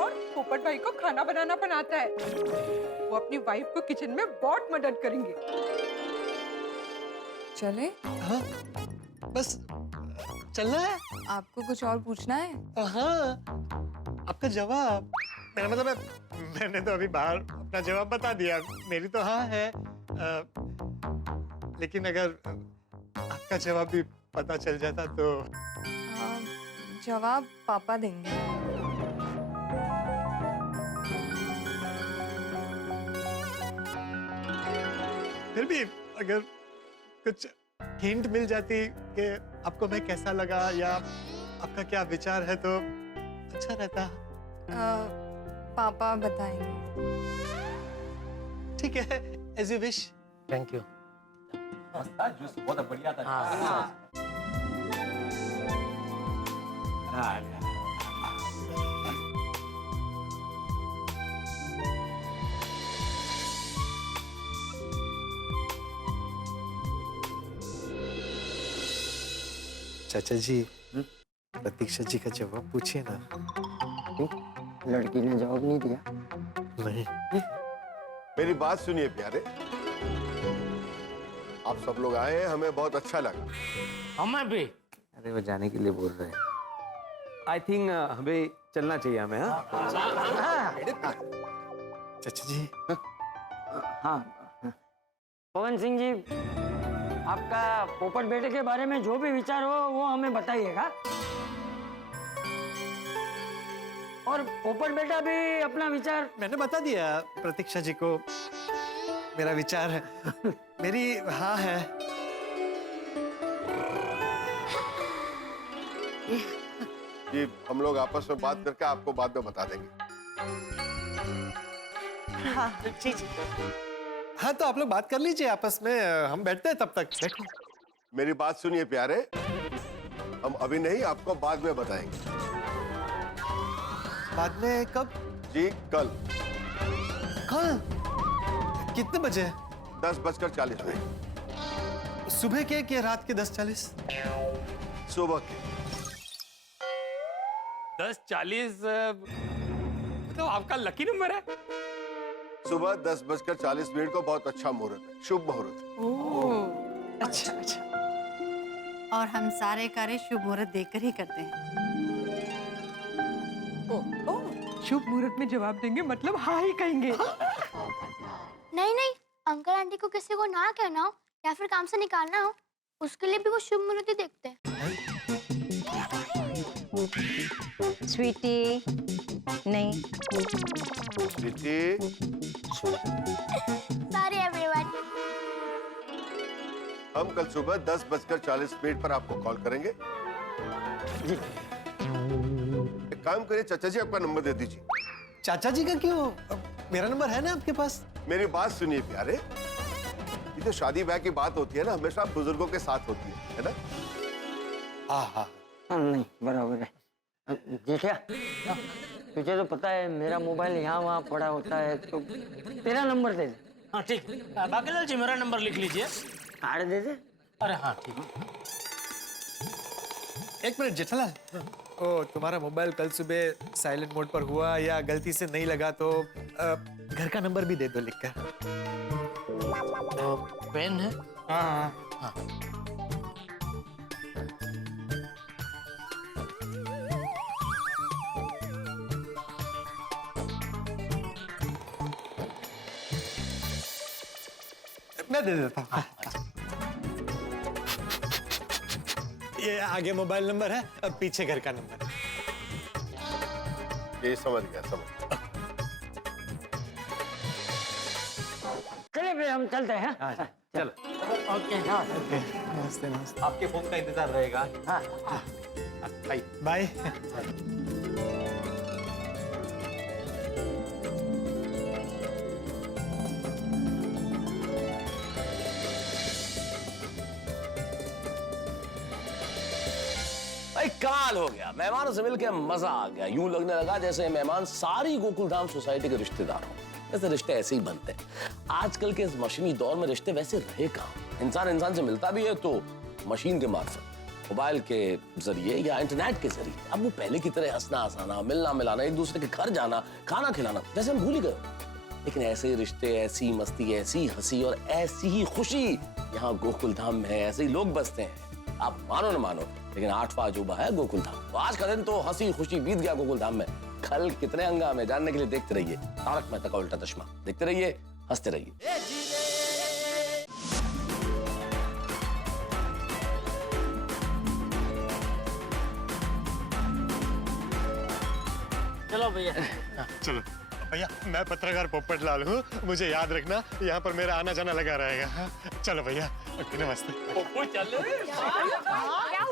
और पोपट भाई को खाना बनाना पण आता है। वो अपनी वाइफ को किचन में बहुत मदद करेंगे। चले? हाँ, बस चलना है। आपको कुछ और पूछना है? हाँ, आपका जवाब। मेरा मतलब है, मैंने तो अभी बाहर अपना जवाब बता दिया। मेरी तो हाँ है, लेकिन अगर आपका जवाब भी पता चल जाता तो। जवाब पापा देंगे। फिर भी अगर कुछ हिंट मिल जाती कि आपको मैं कैसा लगा या आपका क्या विचार है तो अच्छा रहता। पापा बताएंगे। ठीक है, as you wish. Thank you. Juice बहुत बढ़िया था। चाचा जी, प्रतीक्षा जी का जवाब पूछिए ना। लड़की ने जवाब नहीं दिया। नहीं। मेरी बात सुनिए प्यारे, आप सब लोग आए हैं, हमें बहुत अच्छा लगा। हमें भी। अरे वो जाने के लिए बोल रहे हैं। आई थिंक हमें चलना चाहिए हमें। चाचा जी। हाँ, पवन सिंह जी, आपका पोपट बेटे के बारे में जो भी विचार हो वो हमें बताइएगा। और पोपट बेटा भी अपना विचार मैंने बता दिया प्रतीक्षा जी को मेरा विचार है मेरी हाँ है। जी हम लोग आपस में बात करके आपको बाद में बता देंगे। हाँ जी जी। हाँ तो आप लोग बात कर लीजिए आपस में, हम बैठते हैं तब तक। बैठो। मेरी बात सुनिए प्यारे, हम अभी नहीं आपको बाद में बताएंगे। बाद में कब? जी कल। कल कितने बजे? 10:40 सुबह के रात के 10:40? सुबह के 10:40 मतलब आपका लकी नंबर है। सुबह 10:40 को बहुत अच्छा मुहूर्त है, शुभ मुहूर्त। अच्छा अच्छा। और हम सारे कार्य शुभ मुहूर्त देखकर ही करते हैं। शुभ मुहूर्त में जवाब देंगे मतलब हाँ ही कहेंगे। नहीं नहीं, अंकल आंटी को किसी को ना कहना हो या फिर काम से निकालना हो, उसके लिए भी वो शुभ मुहूर्त ही देखते हैं। स्वीटी नहीं। स्वीटी। Sorry everyone. हम कल सुबह 10:40 पर आपको कॉल करेंगे। एक काम करिए चाचा जी, आपका नंबर दे दीजिए। चाचा जी का क्यों? मेरा नंबर है ना आपके पास। मेरी बात सुनिए प्यारे, ये तो शादी ब्याह की बात होती है ना, हमेशा बुजुर्गों के साथ होती है ना? हाँ नहीं बराबर है। जेठिया तुझे तो पता है मेरा मोबाइल यहाँ वहाँ पड़ा होता है, तो तेरा नंबर दे दे। हाँ ठीक है। बाकीलाल जी मेरा नंबर लिख लीजिए। कार्ड दे दे। अरे हाँ ठीक है। एक मिनट जेठालाल, ओ तुम्हारा मोबाइल कल सुबह साइलेंट मोड पर हुआ या गलती से नहीं लगा तो घर का नंबर भी दे दो लिखकर। तो पेन है? हाँ हाँ। मैं दे देता हूँ। ये आगे मोबाइल नंबर है, अब पीछे घर का नंबर। ये समझ गया, समझ। चले भाई हम चलते हैं। चलो ओके। हाँ नमस्ते नमस्ते। आपके फोन का इंतजार रहेगा। हाँ बाय बाय। भाई काल हो गया, मेहमानों से मिलकर मजा आ गया। यूं लगने लगा जैसे मेहमान सारी गोकुलधाम सोसाइटी के रिश्तेदार हों। ऐसे रिश्ते ऐसे ही बनते हैं। आजकल के इस मशीनी दौर में रिश्ते वैसे रहे कहाँ। इंसान इंसान से मिलता भी है तो मशीन के मार्फत, मोबाइल के जरिए या इंटरनेट के जरिए। अब वो पहले की तरह हंसना हंसाना, मिलना मिलाना, एक दूसरे के घर जाना, खाना खिलाना जैसे हम भूल ही गए। लेकिन ऐसे रिश्ते, ऐसी मस्ती, ऐसी हंसी और ऐसी ही खुशी यहाँ गोकुलधाम में है। ऐसे ही लोग बसते हैं। आप मानो न मानो, लेकिन 8वां अजूबा है गोकुलधाम। तो आज का दिन तो हंसी खुशी बीत गया गोकुलधाम में। कल कितने हंगामे जानने के लिए देखते रहिए तारक मेहता का उल्टा चश्मा। देखते रहिए, हंसते रहिए। चलो भैया। चलो भैया, मैं पत्रकार पोपटलाल हूँ, मुझे याद रखना यहाँ पर मेरा आना जाना लगा रहेगा। चलो भैया, ओके नमस्ते। पोपो चल। क्या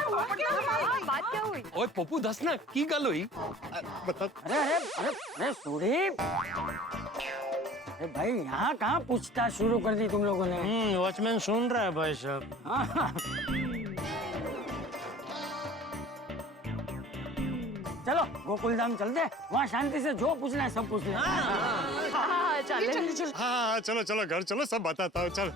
हुआ? बात क्या हुई? ओए पोपू दस ना की गल हुई? बता। अरे सुदीप, अरे भाई यहाँ कहाँ पूछताछ शुरू कर दी तुम लोगों ने? वॉचमैन सुन रहा है भाई साहब। चलो गोकुलधाम चलते, वहाँ शांति से जो पूछना है सब पूछ ले। हाँ चल। हाँ चलो चलो घर चलो, सब बताता हूँ। चल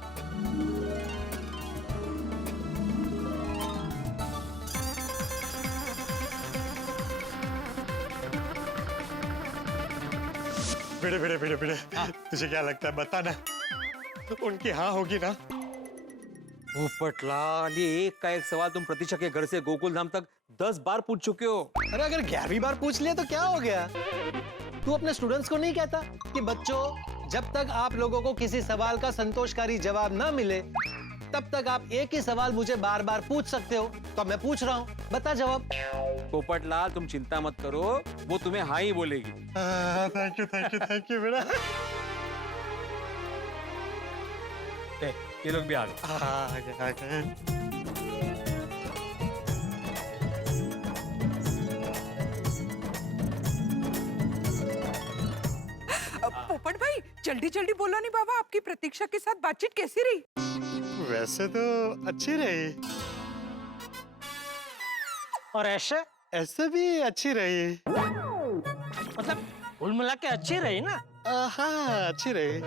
बेटे बेटे बेटे बेटे, तुझे क्या लगता है, बता ना, उनकी हाँ होगी ना? पोपटलाल, ये एक का एक सवाल तुम प्रतीक्षा के घर से गोकुलधाम तक 10 बार पूछ चुके हो। अरे अगर 11वीं बार पूछ लिया तो क्या हो गया? तू अपने स्टूडेंट्स को नहीं कहता कि बच्चों, जब तक आप लोगों को किसी सवाल का संतोषकारी जवाब ना मिले तब तक आप एक ही सवाल मुझे बार बार पूछ सकते हो, तो मैं पूछ रहा हूँ, बता जवाब। पोपटलाल तुम चिंता मत करो, वो तुम्हें हाँ ही बोलेगी। थैंक यू बेटा। ये लोग भी आ गए। पोपट भाई जल्दी जल्दी बोलो नहीं बाबा, आपकी प्रतीक्षा के साथ बातचीत कैसी रही? वैसे तो अच्छी रही, और ऐसे ऐसे भी अच्छी रही। मतलब कुल मिला के अच्छी रही ना? हाँ अच्छी रही।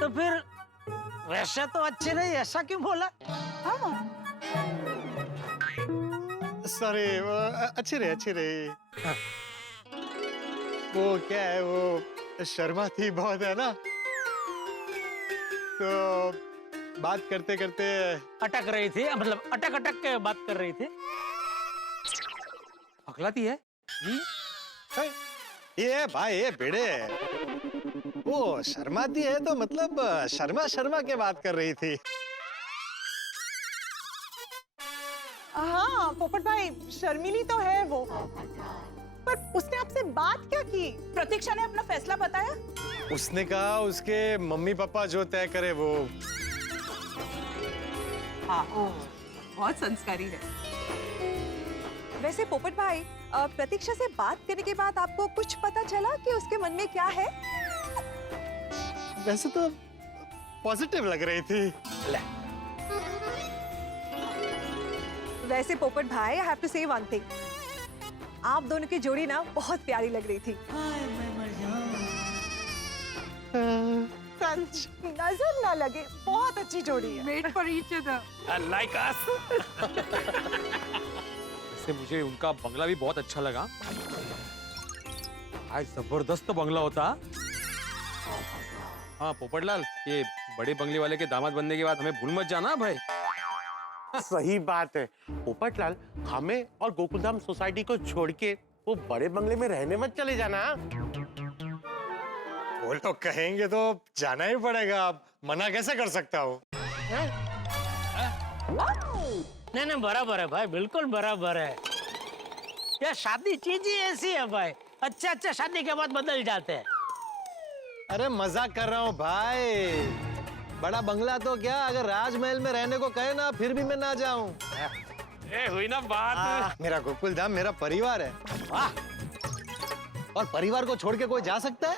तो फिर वैसे तो अच्छी रही, ऐसा क्यों बोला? सॉरी, अच्छी रही अच्छी रही। वो क्या है, वो शर्मा थी बहुत है ना, तो बात करते करते अटक रही थी, मतलब अटक अटक के बात कर रही थी। पगलाती है ये भाई ये बेड़े, वो शर्माती है तो मतलब शर्मा शर्मा के बात कर रही थी। हाँ पोपट भाई, शर्मिली तो है वो, पर उसने आपसे बात क्या की? प्रतीक्षा ने अपना फैसला बताया? उसने कहा उसके मम्मी पापा जो तय करे वो। हाँ, बहुत संस्कारी है। वैसे पोपट भाई, प्रतीक्षा से बात करने के बाद आपको कुछ पता चला कि उसके मन में क्या है? वैसे तो पॉजिटिव लग रही थी। वैसे पोपट भाई, आई हैव टू से वन थिंग, आप दोनों की जोड़ी ना बहुत प्यारी लग रही थी। सच, नजर ना लगे, बहुत अच्छी जोड़ी है। Wait for each other. Like us. वैसे मुझे उनका बंगला भी बहुत अच्छा लगा। आज जबरदस्त बंगला होता। हाँ पोपटलाल, ये बड़े बंगले वाले के दामाद बनने के बाद हमें भूल मत जाना भाई। सही बात है पोपटलाल, हमें और गोकुलधाम सोसाइटी को छोड़ के वो बड़े बंगले में रहने मत चले जाना। वो लोग कहेंगे तो जाना ही पड़ेगा, अब मना कैसे कर सकता हूँ? नहीं नहीं बराबर है भाई, बिल्कुल बराबर है। ये शादी चीज ही ऐसी है भाई, अच्छा अच्छा शादी के बाद बदल जाते हैं। अरे मजाक कर रहा हूँ भाई, बड़ा बंगला तो क्या, अगर राजमहल में रहने को कहे ना फिर भी मैं ना जाऊं। हुई ना बात। मेरा गोकुलधाम मेरा परिवार है। वाह, और परिवार को छोड़ के कोई जा सकता है?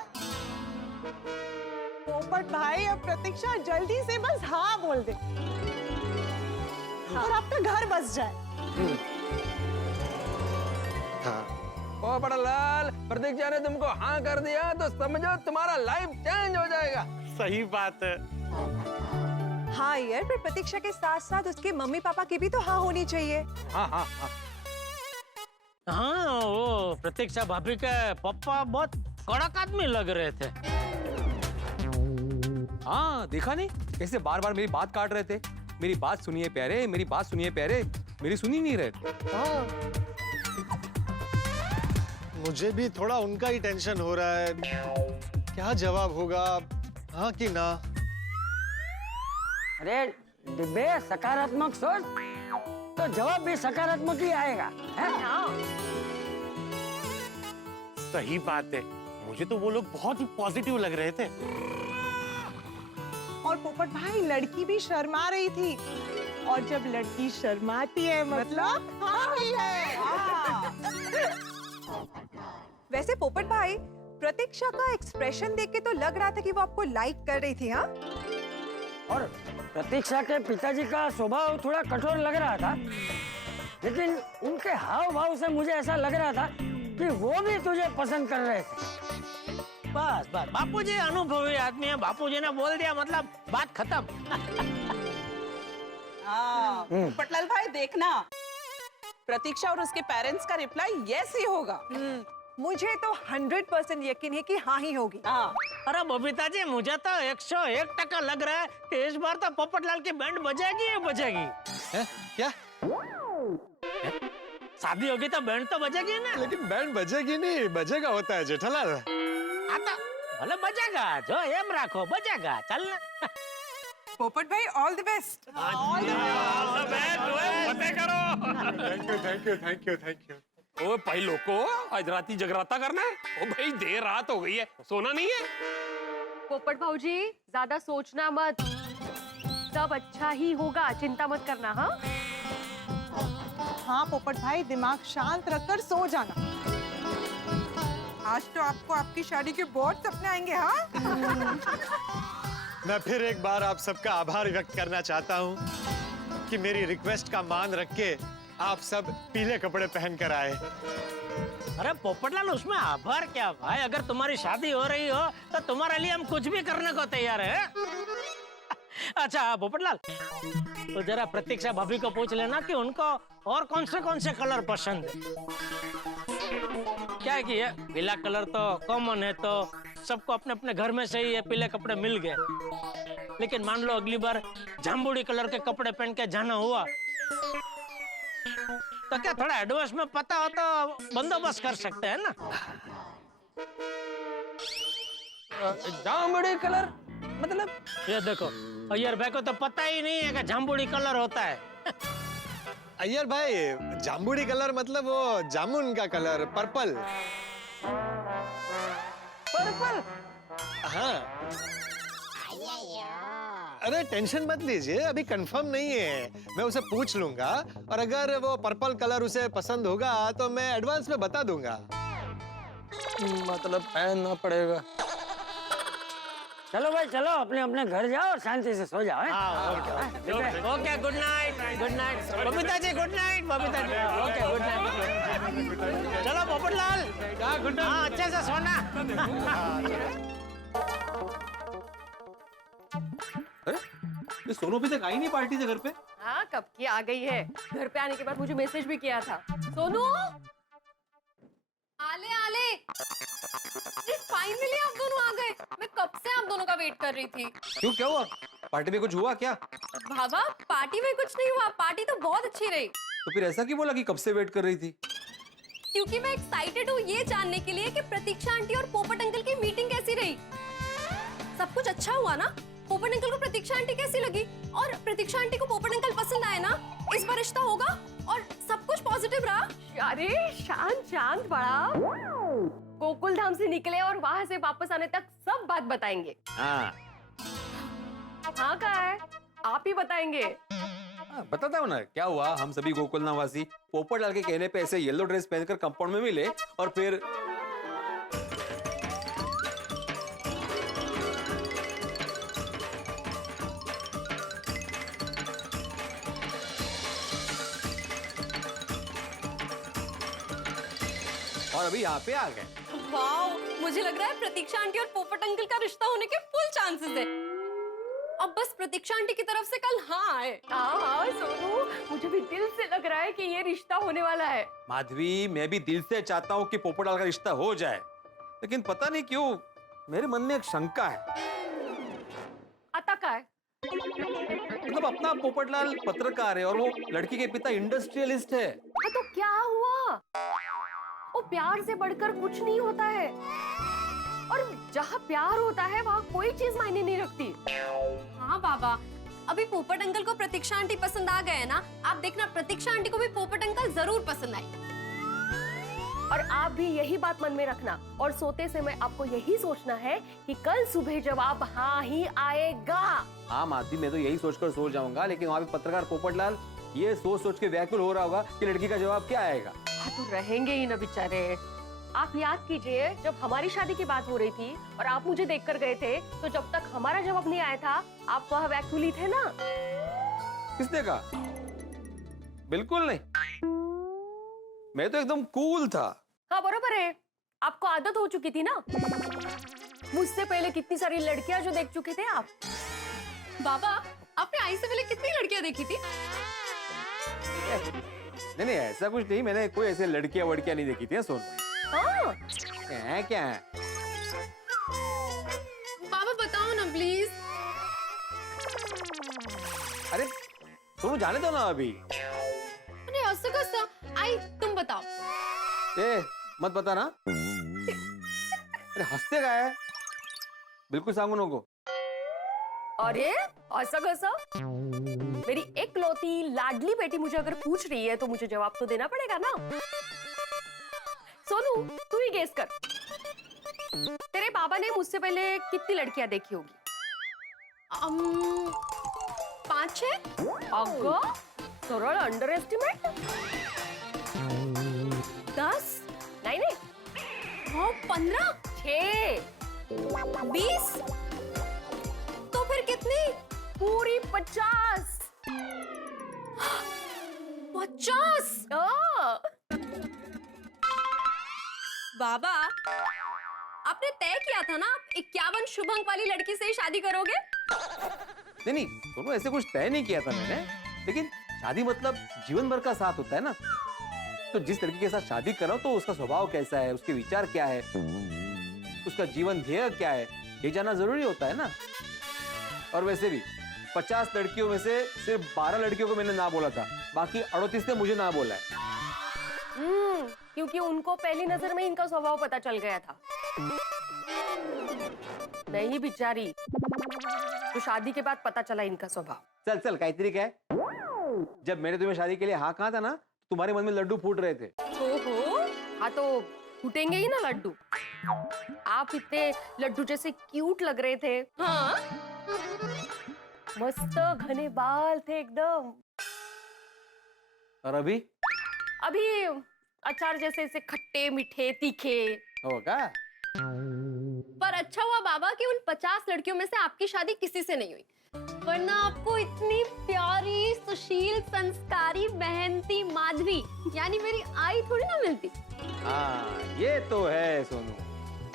पोपट भाई, अब प्रतीक्षा जल्दी से बस हाँ बोल दे और आपका घर बस जाए। हाँ। पोपटलाल, प्रतीक्षा ने तुमको हाँ कर दिया तो समझो तुम्हारा लाइफ चेंज हो जाएगा। सही बात है। हाँ यार, पर प्रतीक्षा के साथ साथ उसके मम्मी पापा की भी तो हाँ होनी चाहिए। हाँ हाँ हाँ। हाँ, वो प्रतीक्षा भाभी के पापा बहुत कड़क आदमी लग रहे थे। हाँ देखा नहीं कैसे बार बार मेरी बात काट रहे थे। मेरी बात सुनिए प्यारे, मेरी बात सुनिए प्यारे, मेरी सुनी नहीं रहे। हाँ। मुझे भी थोड़ा उनका ही टेंशन हो रहा है, क्या जवाब होगा, हाँ कि ना? अरे डिब्बे, सकारात्मक सोच तो जवाब भी सकारात्मक ही आएगा, है? सही बात है, मुझे तो वो लोग बहुत ही पॉजिटिव लग रहे थे। और पोपट भाई, लड़की भी शर्मा रही थी, और जब लड़की शर्माती है मतलब हाँ ही है। हाँ। वैसे पोपट भाई, प्रतीक्षा का एक्सप्रेशन देख के तो लग रहा था कि वो आपको लाइक कर रही थी। हाँ, और प्रतीक्षा के पिताजी का स्वभाव थोड़ा कठोर लग रहा था, लेकिन उनके हाव भाव से मुझे ऐसा लग रहा था कि वो भी तुझे पसंद कर रहे थे। बस बस, बापूजी अनुभवी आदमी है, बापूजी ने बोल दिया मतलब बात खत्म। हाँ, पोपटलाल भाई देखना, प्रतीक्षा और उसके पेरेंट्स का रिप्लाई यस ही होगा। मुझे तो 100% यकीन है कि हाँ ही होगी। हाँ। अरे बबीता जी, मुझे तो 101% लग रहा है कि इस बार तो पोपटलाल की बैंड बजेगी ही बजेगी। है? क्या? शादी होगी तो बैंड तो बजेगी ना। लेकिन बैंड बजेगी नहीं, बजेगा होता है जेठालाल। हाँ तो भले बजेगा, जो एम रखो बजेगा, चल ना। पोपट भाई all the best. Thank you. ओ भाई लोको, आज राती जगराता करना है? ओ भाई देर रात हो गई है, सोना नहीं है? पोपट भाऊजी ज्यादा सोचना मत, सब अच्छा ही होगा, चिंता मत करना। हाँ हाँ पोपट भाई, दिमाग शांत रखकर सो जाना। आज तो आपको आपकी शादी के बहुत सपने आएंगे। हाँ मैं फिर एक बार आप सबका आभार व्यक्त करना चाहता हूँ कि मेरी रिक्वेस्ट का मान रख के आप सब पीले कपड़े पहन कर आए। अरे पोपटलाल, उसमें आभार क्या भाई? अगर तुम्हारी शादी हो रही हो तो तुम्हारे लिए हम कुछ भी करने को तैयार है। अच्छा पोपटलाल, तो जरा प्रतीक्षा भाभी को पूछ लेना कि उनको और कौन से कलर पसंद है। क्या है कि ये पीला कलर तो कॉमन है, तो सबको अपने अपने घर में से ही ये पीले कपड़े मिल गए। लेकिन मान लो अगली बार जामुड़ी कलर के कपड़े पहन के जाना हुआ, तो क्या थोड़ा एडवांस में पता हो तो बंदोबस्त कर सकते हैं ना? जामुड़ी कलर मतलब? ये देखो, अय्यर भाई को तो पता ही नहीं है कि जामुड़ी कलर होता है। अय्यर भाई, जामुड़ी कलर मतलब वो जामुन का कलर, पर्पल। पर्पल? हाँ। अरे टेंशन मत लीजिए, अभी कंफर्म नहीं है, मैं उसे पूछ लूंगा और अगर वो पर्पल कलर उसे पसंद होगा तो मैं एडवांस में बता दूंगा। मतलब पहनना पड़ेगा। चलो भाई चलो, अपने अपने घर जाओ और शांति से सो जाओ। Okay, good night. Good night Babita ji, good night Babita ji. Okay, good night. चलो पोपटलाल, हाँ अच्छे से सोना। अरे ये सोनू अभी तक आई नहीं पार्टी से घर पे? हाँ, कब की आ गई है। घर पे आने के बाद मुझे मैसेज भी किया था। सोनू, आले आले, फाइनली आप दोनों आ गए। मैं कब से आप दोनों का वेट कर रही थी। क्यों, क्या हुआ? पार्टी में कुछ हुआ क्या? बाबा, पार्टी में कुछ नहीं हुआ, पार्टी तो बहुत अच्छी रही। तो फिर ऐसा क्यों बोला कि कब से वेट कर रही थी? क्योंकि मैं एक्साइटेड हूँ ये जानने के लिए कि प्रतीक्षा आंटी और पोपट अंकल की मीटिंग कैसी रही। सब कुछ अच्छा हुआ ना? पोपट अंकल को प्रतीक्षा आंटी कैसी लगी? और प्रतीक्षा आंटी को पोपट अंकल पसंद आए ना? इस बार रिश्ता होगा और सब कुछ पॉजिटिव रहा। अरे शांत शांत बड़ा, गोकुल धाम से निकले और वहां से वापस आने तक सब बात बताएंगे। हाँ हाँ, कहा है, आप ही बताएंगे। बताता हूँ ना क्या हुआ। हम सभी गोकुलधाम वासी पोपटलाल के कहने पे ऐसे येलो ड्रेस पहनकर कंपाउंड में मिले और फिर और अभी यहाँ पे आ गए। वाओ, मुझे लग रहा है प्रतीक्षा आंटी और पोपट अंकल का रिश्ता होने के फुल चांसेस है। अब बस प्रतीक्षा आंटी की तरफ से कल हाँ आए। हाँ सोनू, मुझे भी दिल से लग रहा है कि ये रिश्ता होने वाला है। माधवी, मैं भी दिल से चाहता हूँ कि पोपटलाल का रिश्ता हो जाए, लेकिन पता नहीं क्यों मेरे मन में एक शंका है। आता का है? मतलब अपना पोपटलाल पत्रकार है और वो लड़की के पिता इंडस्ट्रियलिस्ट है। हाँ, तो क्या हुआ? वो प्यार से बढ़कर कुछ नहीं होता है, और जहाँ प्यार होता है वहाँ कोई चीज मायने नहीं रखती। हाँ बाबा, अभी पोपट अंकल को प्रतीक्षा आंटी पसंद आ गए ना, आप देखना प्रतीक्षा आंटी को भी पोपट अंकल जरूर पसंद आए। और आप भी यही बात मन में रखना, और सोते समय आपको यही सोचना है कि कल सुबह जवाब हाँ ही आएगा। हाँ माधवी, मैं तो यही सोचकर सो जाऊंगा, लेकिन वहाँ पे पत्रकार पोपटलाल ये सोच सोच के व्याकुल हो रहा होगा कि लड़की का जवाब क्या आएगा। हाँ, तो रहेंगे ही ना बेचारे। आप याद कीजिए, जब हमारी शादी की बात हो रही थी और आप मुझे देखकर गए थे, तो जब तक हमारा जवाब नहीं आया था आप वहाँ व्याकुल ही थे ना। किसने कहा? बिल्कुल नहीं, मैं तो एकदम कूल था। हाँ बरोबर है, आपको आदत हो चुकी थी ना। मुझसे पहले कितनी सारी लड़कियां जो देख चुके थे आप। बाबा, आपने आई से पहले कितनी लड़कियां देखी थी? नहीं, ऐसा कुछ नहीं, मैंने कोई ऐसे लड़कियां वड़कियां नहीं देखी थी। सोन हाँ, क्या है? बाबा बताओ ना प्लीज। अरे तुम जाने दो ना अभी। अरे ऐसा कैसा? आई, तुम बताओ। ए, मत बताना। अरे हंसते का है? बिल्कुल सांगू नको। अरे ऐसा कैसा? मेरी एकलौती लाडली बेटी मुझे अगर पूछ रही है तो मुझे जवाब तो देना पड़ेगा ना। सोनू तू ही गेस कर, तेरे बाबा ने मुझसे पहले कितनी लड़कियां देखी होगी? 5-6? अगं सरळ अंडर एस्टिमेट। 10? नहीं 15? 6? 20? तो फिर कितनी? पूरी 50। 50? बाबा आपने तय किया था ना आप 51 शुभ अंक वाली लड़की से ही शादी करोगे? नहीं दोनों ऐसे कुछ तय नहीं किया था मैंने, लेकिन शादी मतलब जीवन भर का साथ होता है ना। तो जिस लड़की के साथ शादी कर रहा हूं तो उसका स्वभाव कैसा है, उसके विचार क्या है, उसका जीवन ध्येय क्या है, ये जानना जरूरी होता है ना। और वैसे भी 50 लड़कियों में से सिर्फ 12 लड़कियों को मैंने ना बोला था, बाकी 38 ने मुझे ना बोला है। क्योंकि उनको पहली नजर में इनका स्वभाव पता चल गया था। नहीं बेचारी, तो शादी के बाद पता चला इनका स्वभाव। चल चल काहीतरी काय। जब मैंने तुम्हें शादी के लिए हाँ कहा था ना, तुम्हारे मन में लड्डू फूट रहे थे। ओहो, हाँ तो फूटेंगे ही ना लड्डू। आप इतने लड्डू जैसे क्यूट लग रहे थे। हाँ मस्त घने बाल थे एकदम। और अभी अचार जैसे ऐसे खट्टे मीठे तीखे। हो का? पर अच्छा हुआ बाबा कि उन 50 लड़कियों में से आपकी शादी किसी से नहीं हुई, वरना आपको इतनी प्यारी सुशील संस्कारी बहन थी माधवी, यानी मेरी आई थोड़ी ना मिलती। हाँ ये तो है सोनू,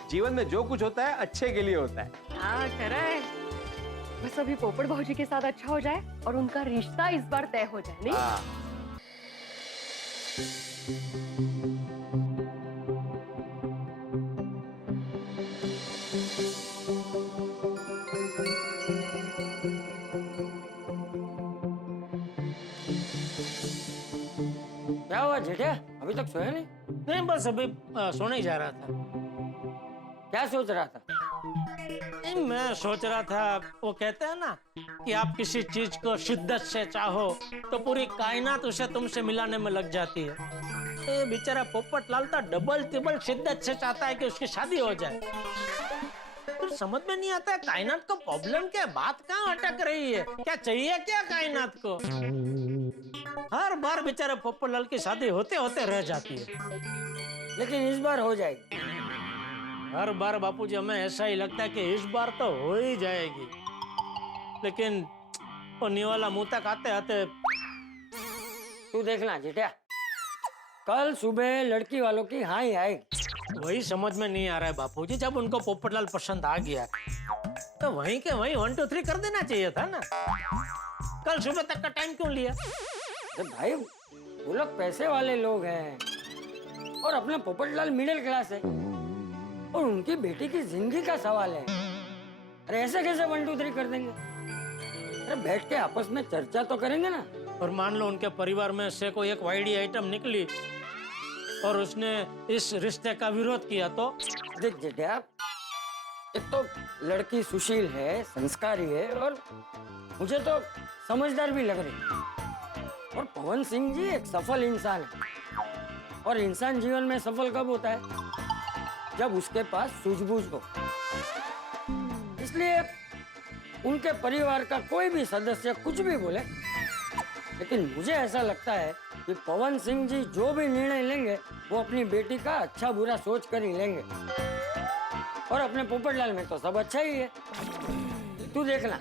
जीवन में जो कुछ होता है अच्छे के लिए होता है। हाँ खरा है। बस अभी पोपट भाजी के साथ अच्छा हो जाए और उनका रिश्ता इस बार तय हो जाए। नहीं क्या हुआ जेठा, अभी तक सोया नहीं? नहीं बस अभी सोने ही जा रहा था। क्या सोच रहा था? नहीं, मैं सोच रहा था, वो कहते हैं ना कि आप किसी चीज को शिद्दत से चाहो तो पूरी कायनात उसे तुमसे मिलाने में लग जाती है। ये बेचारा पोपटलाल तो डबल ट्रिपल शिद्दत से चाहता है कि उसकी शादी हो जाए। फिर समझ में नहीं आता है कायनात को प्रॉब्लम क्या, बात कहाँ अटक रही है, क्या चाहिए क्या कायनात को। हर बार बेचारा पोपटलाल की शादी होते होते रह जाती है। लेकिन इस बार हो जाएगी। हर बार बापूजी हमें ऐसा ही लगता है कि इस बार तो हो ही जाएगी, लेकिन वो निवाला मुंह तक आते आते। तू देखना जेठा, कल सुबह लड़की वालों की हाँ ही आएगी। वही समझ में नहीं आ रहा है बापूजी, जब उनको पोपटलाल पसंद आ गया तो वहीं के वहीं 1 2 3 कर देना चाहिए था ना। कल सुबह तक का टाइम क्यों लिया? अरे भाई वो लोग पैसे वाले लोग हैं और अपना पोपटलाल मिडिल क्लास है और उनकी बेटी की जिंदगी का सवाल है। अरे ऐसे कैसे 1 2 3 कर देंगे? अरे बैठ के आपस में चर्चा तो करेंगे ना। और मान लो उनके परिवार में से कोई एक वाइडी आइटम निकली और उसने इस रिश्ते का विरोध किया तो? देख जेठा, एक तो लड़की सुशील है, संस्कारी है और मुझे तो समझदार भी लग रही। और पवन सिंह जी एक सफल इंसान है और इंसान जीवन में सफल कब होता है? जब उसके पास सूझबूझ हो। इसलिए उनके परिवार का कोई भी सदस्य कुछ भी बोले, लेकिन मुझे ऐसा लगता है कि पवन सिंह जी जो भी निर्णय लेंगे वो अपनी बेटी का अच्छा बुरा सोच कर ही लेंगे। और अपने पोपटलाल में तो सब अच्छा ही है। तू देखना,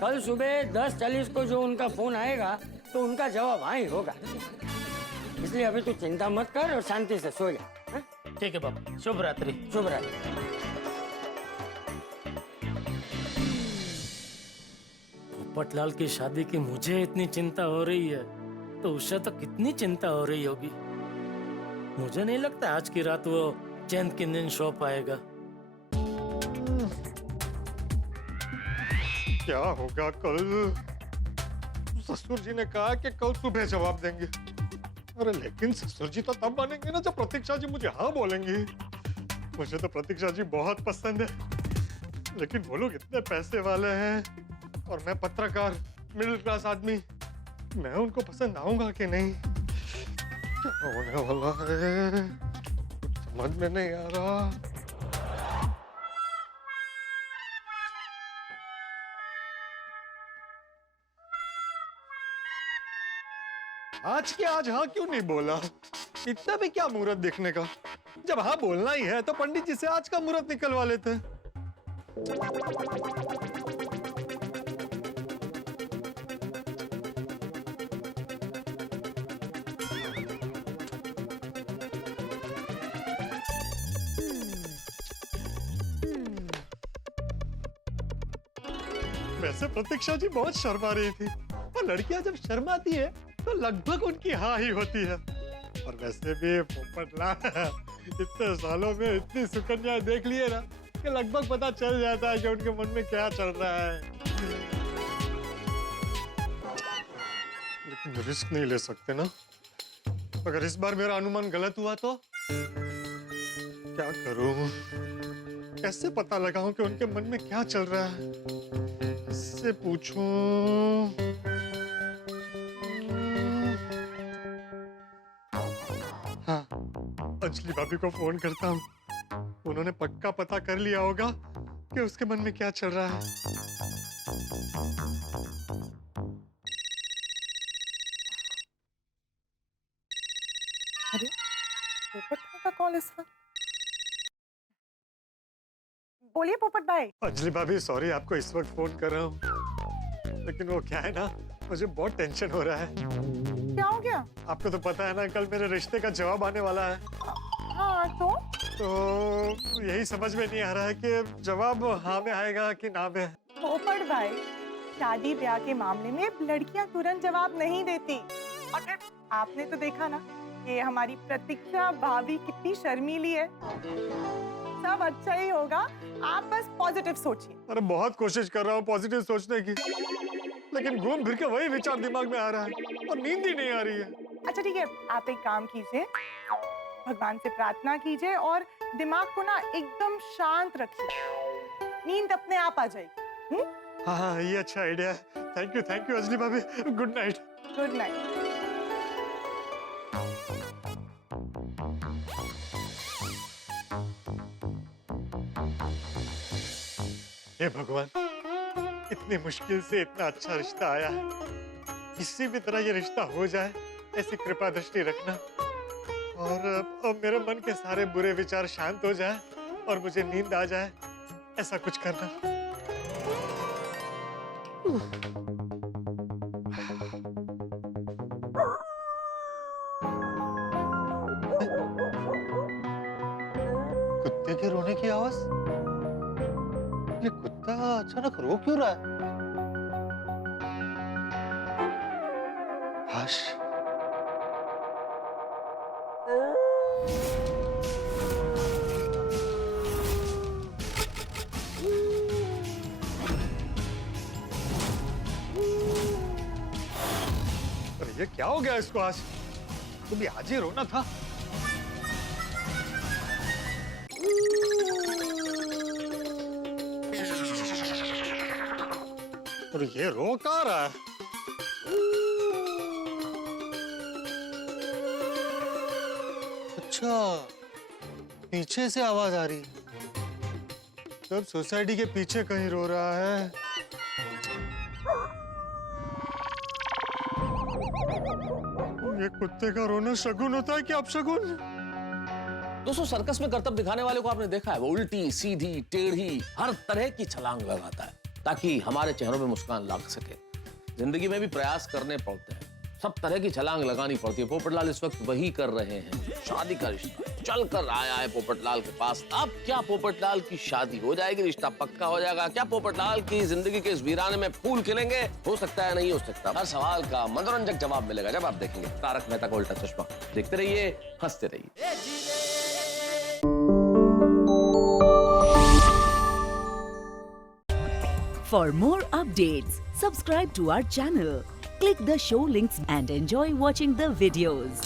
कल सुबह 10:40 को जो उनका फोन आएगा तो उनका जवाब हाँ ही होगा। इसलिए अभी तू चिंता मत कर और शांति से सो जा। ठीक है बाबू, शुभ रात्रि। शुभ रात्रि। पोपटलाल की शादी की मुझे इतनी चिंता हो रही है तो उसे तो कितनी चिंता हो रही होगी। मुझे नहीं लगता आज की रात वो चैन की नींद सो पाएगा। क्या होगा कल? ससुर जी ने कहा कि कल सुबह जवाब देंगे। अरे लेकिन ससुर जी तो तब मानेंगे ना जब प्रतीक्षा जी मुझे हाँ बोलेंगी। मुझे तो प्रतीक्षा जी बहुत पसंद है, लेकिन वो लोग इतने पैसे वाले हैं और मैं पत्रकार, मिडिल क्लास आदमी, मैं उनको पसंद आऊंगा कि नहीं? क्या होने वाला है कुछ समझ में नहीं आ रहा। आज के आज हाँ क्यों नहीं बोला? इतना भी क्या मुहूर्त देखने का? जब हाँ बोलना ही है तो पंडित जी से आज का मुहूर्त निकलवा लेते। वैसे प्रतीक्षा जी बहुत शर्मा रही थी, और लड़कियां जब शर्माती है तो लगभग उनकी हाँ ही होती है। और वैसे भी पोपटलाल इतने सालों में इतनी सुकन्या देख लिए ना कि लगभग पता चल जाता है कि उनके मन में क्या चल रहा है। लेकिन रिस्क नहीं ले सकते ना। अगर इस बार मेरा अनुमान गलत हुआ तो क्या करूं? कैसे पता लगाऊं कि उनके मन में क्या चल रहा है? इससे पूछूं। हाँ, अंजलि भाभी को फोन करता हूँ। उन्होंने पक्का पता कर लिया होगा कि उसके मन में क्या चल रहा है। अरे पोपट भाई का कॉल इस वक्त। बोलिए पोपट भाई। अंजलि भाभी सॉरी आपको इस वक्त फोन कर रहा हूँ, लेकिन वो क्या है ना, मुझे बहुत टेंशन हो रहा है। क्या हो गया? आपको तो पता है ना, कल मेरे रिश्ते का जवाब आने वाला है। हाँ तो यही समझ में नहीं आ रहा है कि जवाब हाँ में आएगा कि ना में। पोपट भाई, शादी ब्याह के मामले में लड़कियां तुरंत जवाब नहीं देती। और फिर आपने तो देखा ना कि हमारी प्रतीक्षा भाभी कितनी शर्मीली है। सब अच्छा ही होगा, आप बस पॉजिटिव सोचिए। अरे बहुत कोशिश कर रहा हूँ पॉजिटिव सोचने की, लेकिन घूम फिर के वही विचार दिमाग में आ रहा है और नींद ही नहीं आ रही है। अच्छा ठीक है, आप एक काम कीजिए, भगवान से प्रार्थना कीजिए और दिमाग को ना एकदम शांत रखिए। नींद अपने आप आ जाएगी। हाँ, ये अच्छा आइडिया है। थैंक यू अंजलि भाभी। Good night. Good night. हे भगवान, इतनी मुश्किल से इतना अच्छा रिश्ता आया है, किसी भी तरह ये रिश्ता हो जाए ऐसी कृपा दृष्टि रखना, और अब मेरे मन के सारे बुरे विचार शांत हो जाए और मुझे नींद आ जाए, ऐसा कुछ करना। कुत्ते के रोने की आवाज? ये कुत्ता अचानक रो क्यों रहा है? हश। अरे ये क्या हो गया इसको आज? तो भी आज ही रोना था। और ये रो कहाँ रहा है? अच्छा, पीछे से आवाज आ रही है। सब सोसाइटी के पीछे कहीं रो रहा है। ये कुत्ते का रोना शगुन होता है कि अपशगुन? दोस्तों, सर्कस में करतब दिखाने वाले को आपने देखा है, वो उल्टी सीधी टेढ़ी हर तरह की छलांग लगाता है ताकि हमारे चेहरों पे मुस्कान लग सके। जिंदगी में भी प्रयास करने पड़ते हैं, सब तरह की छलांग लगानी पड़ती है। पोपटलाल इस वक्त वही कर रहे हैं। शादी का रिश्ता चल कर आया है पोपटलाल के पास। अब क्या पोपटलाल की शादी हो जाएगी, रिश्ता पक्का हो जाएगा? क्या पोपटलाल की जिंदगी के इस वीराने में फूल खिलेंगे? हो सकता है, नहीं हो सकता। हर सवाल का मनोरंजक जवाब मिलेगा जब आप देखेंगे तारक मेहता का उल्टा चश्मा। देखते रहिए, हंसते रहिए। For more updates, subscribe to our channel, click the show links and enjoy watching the videos.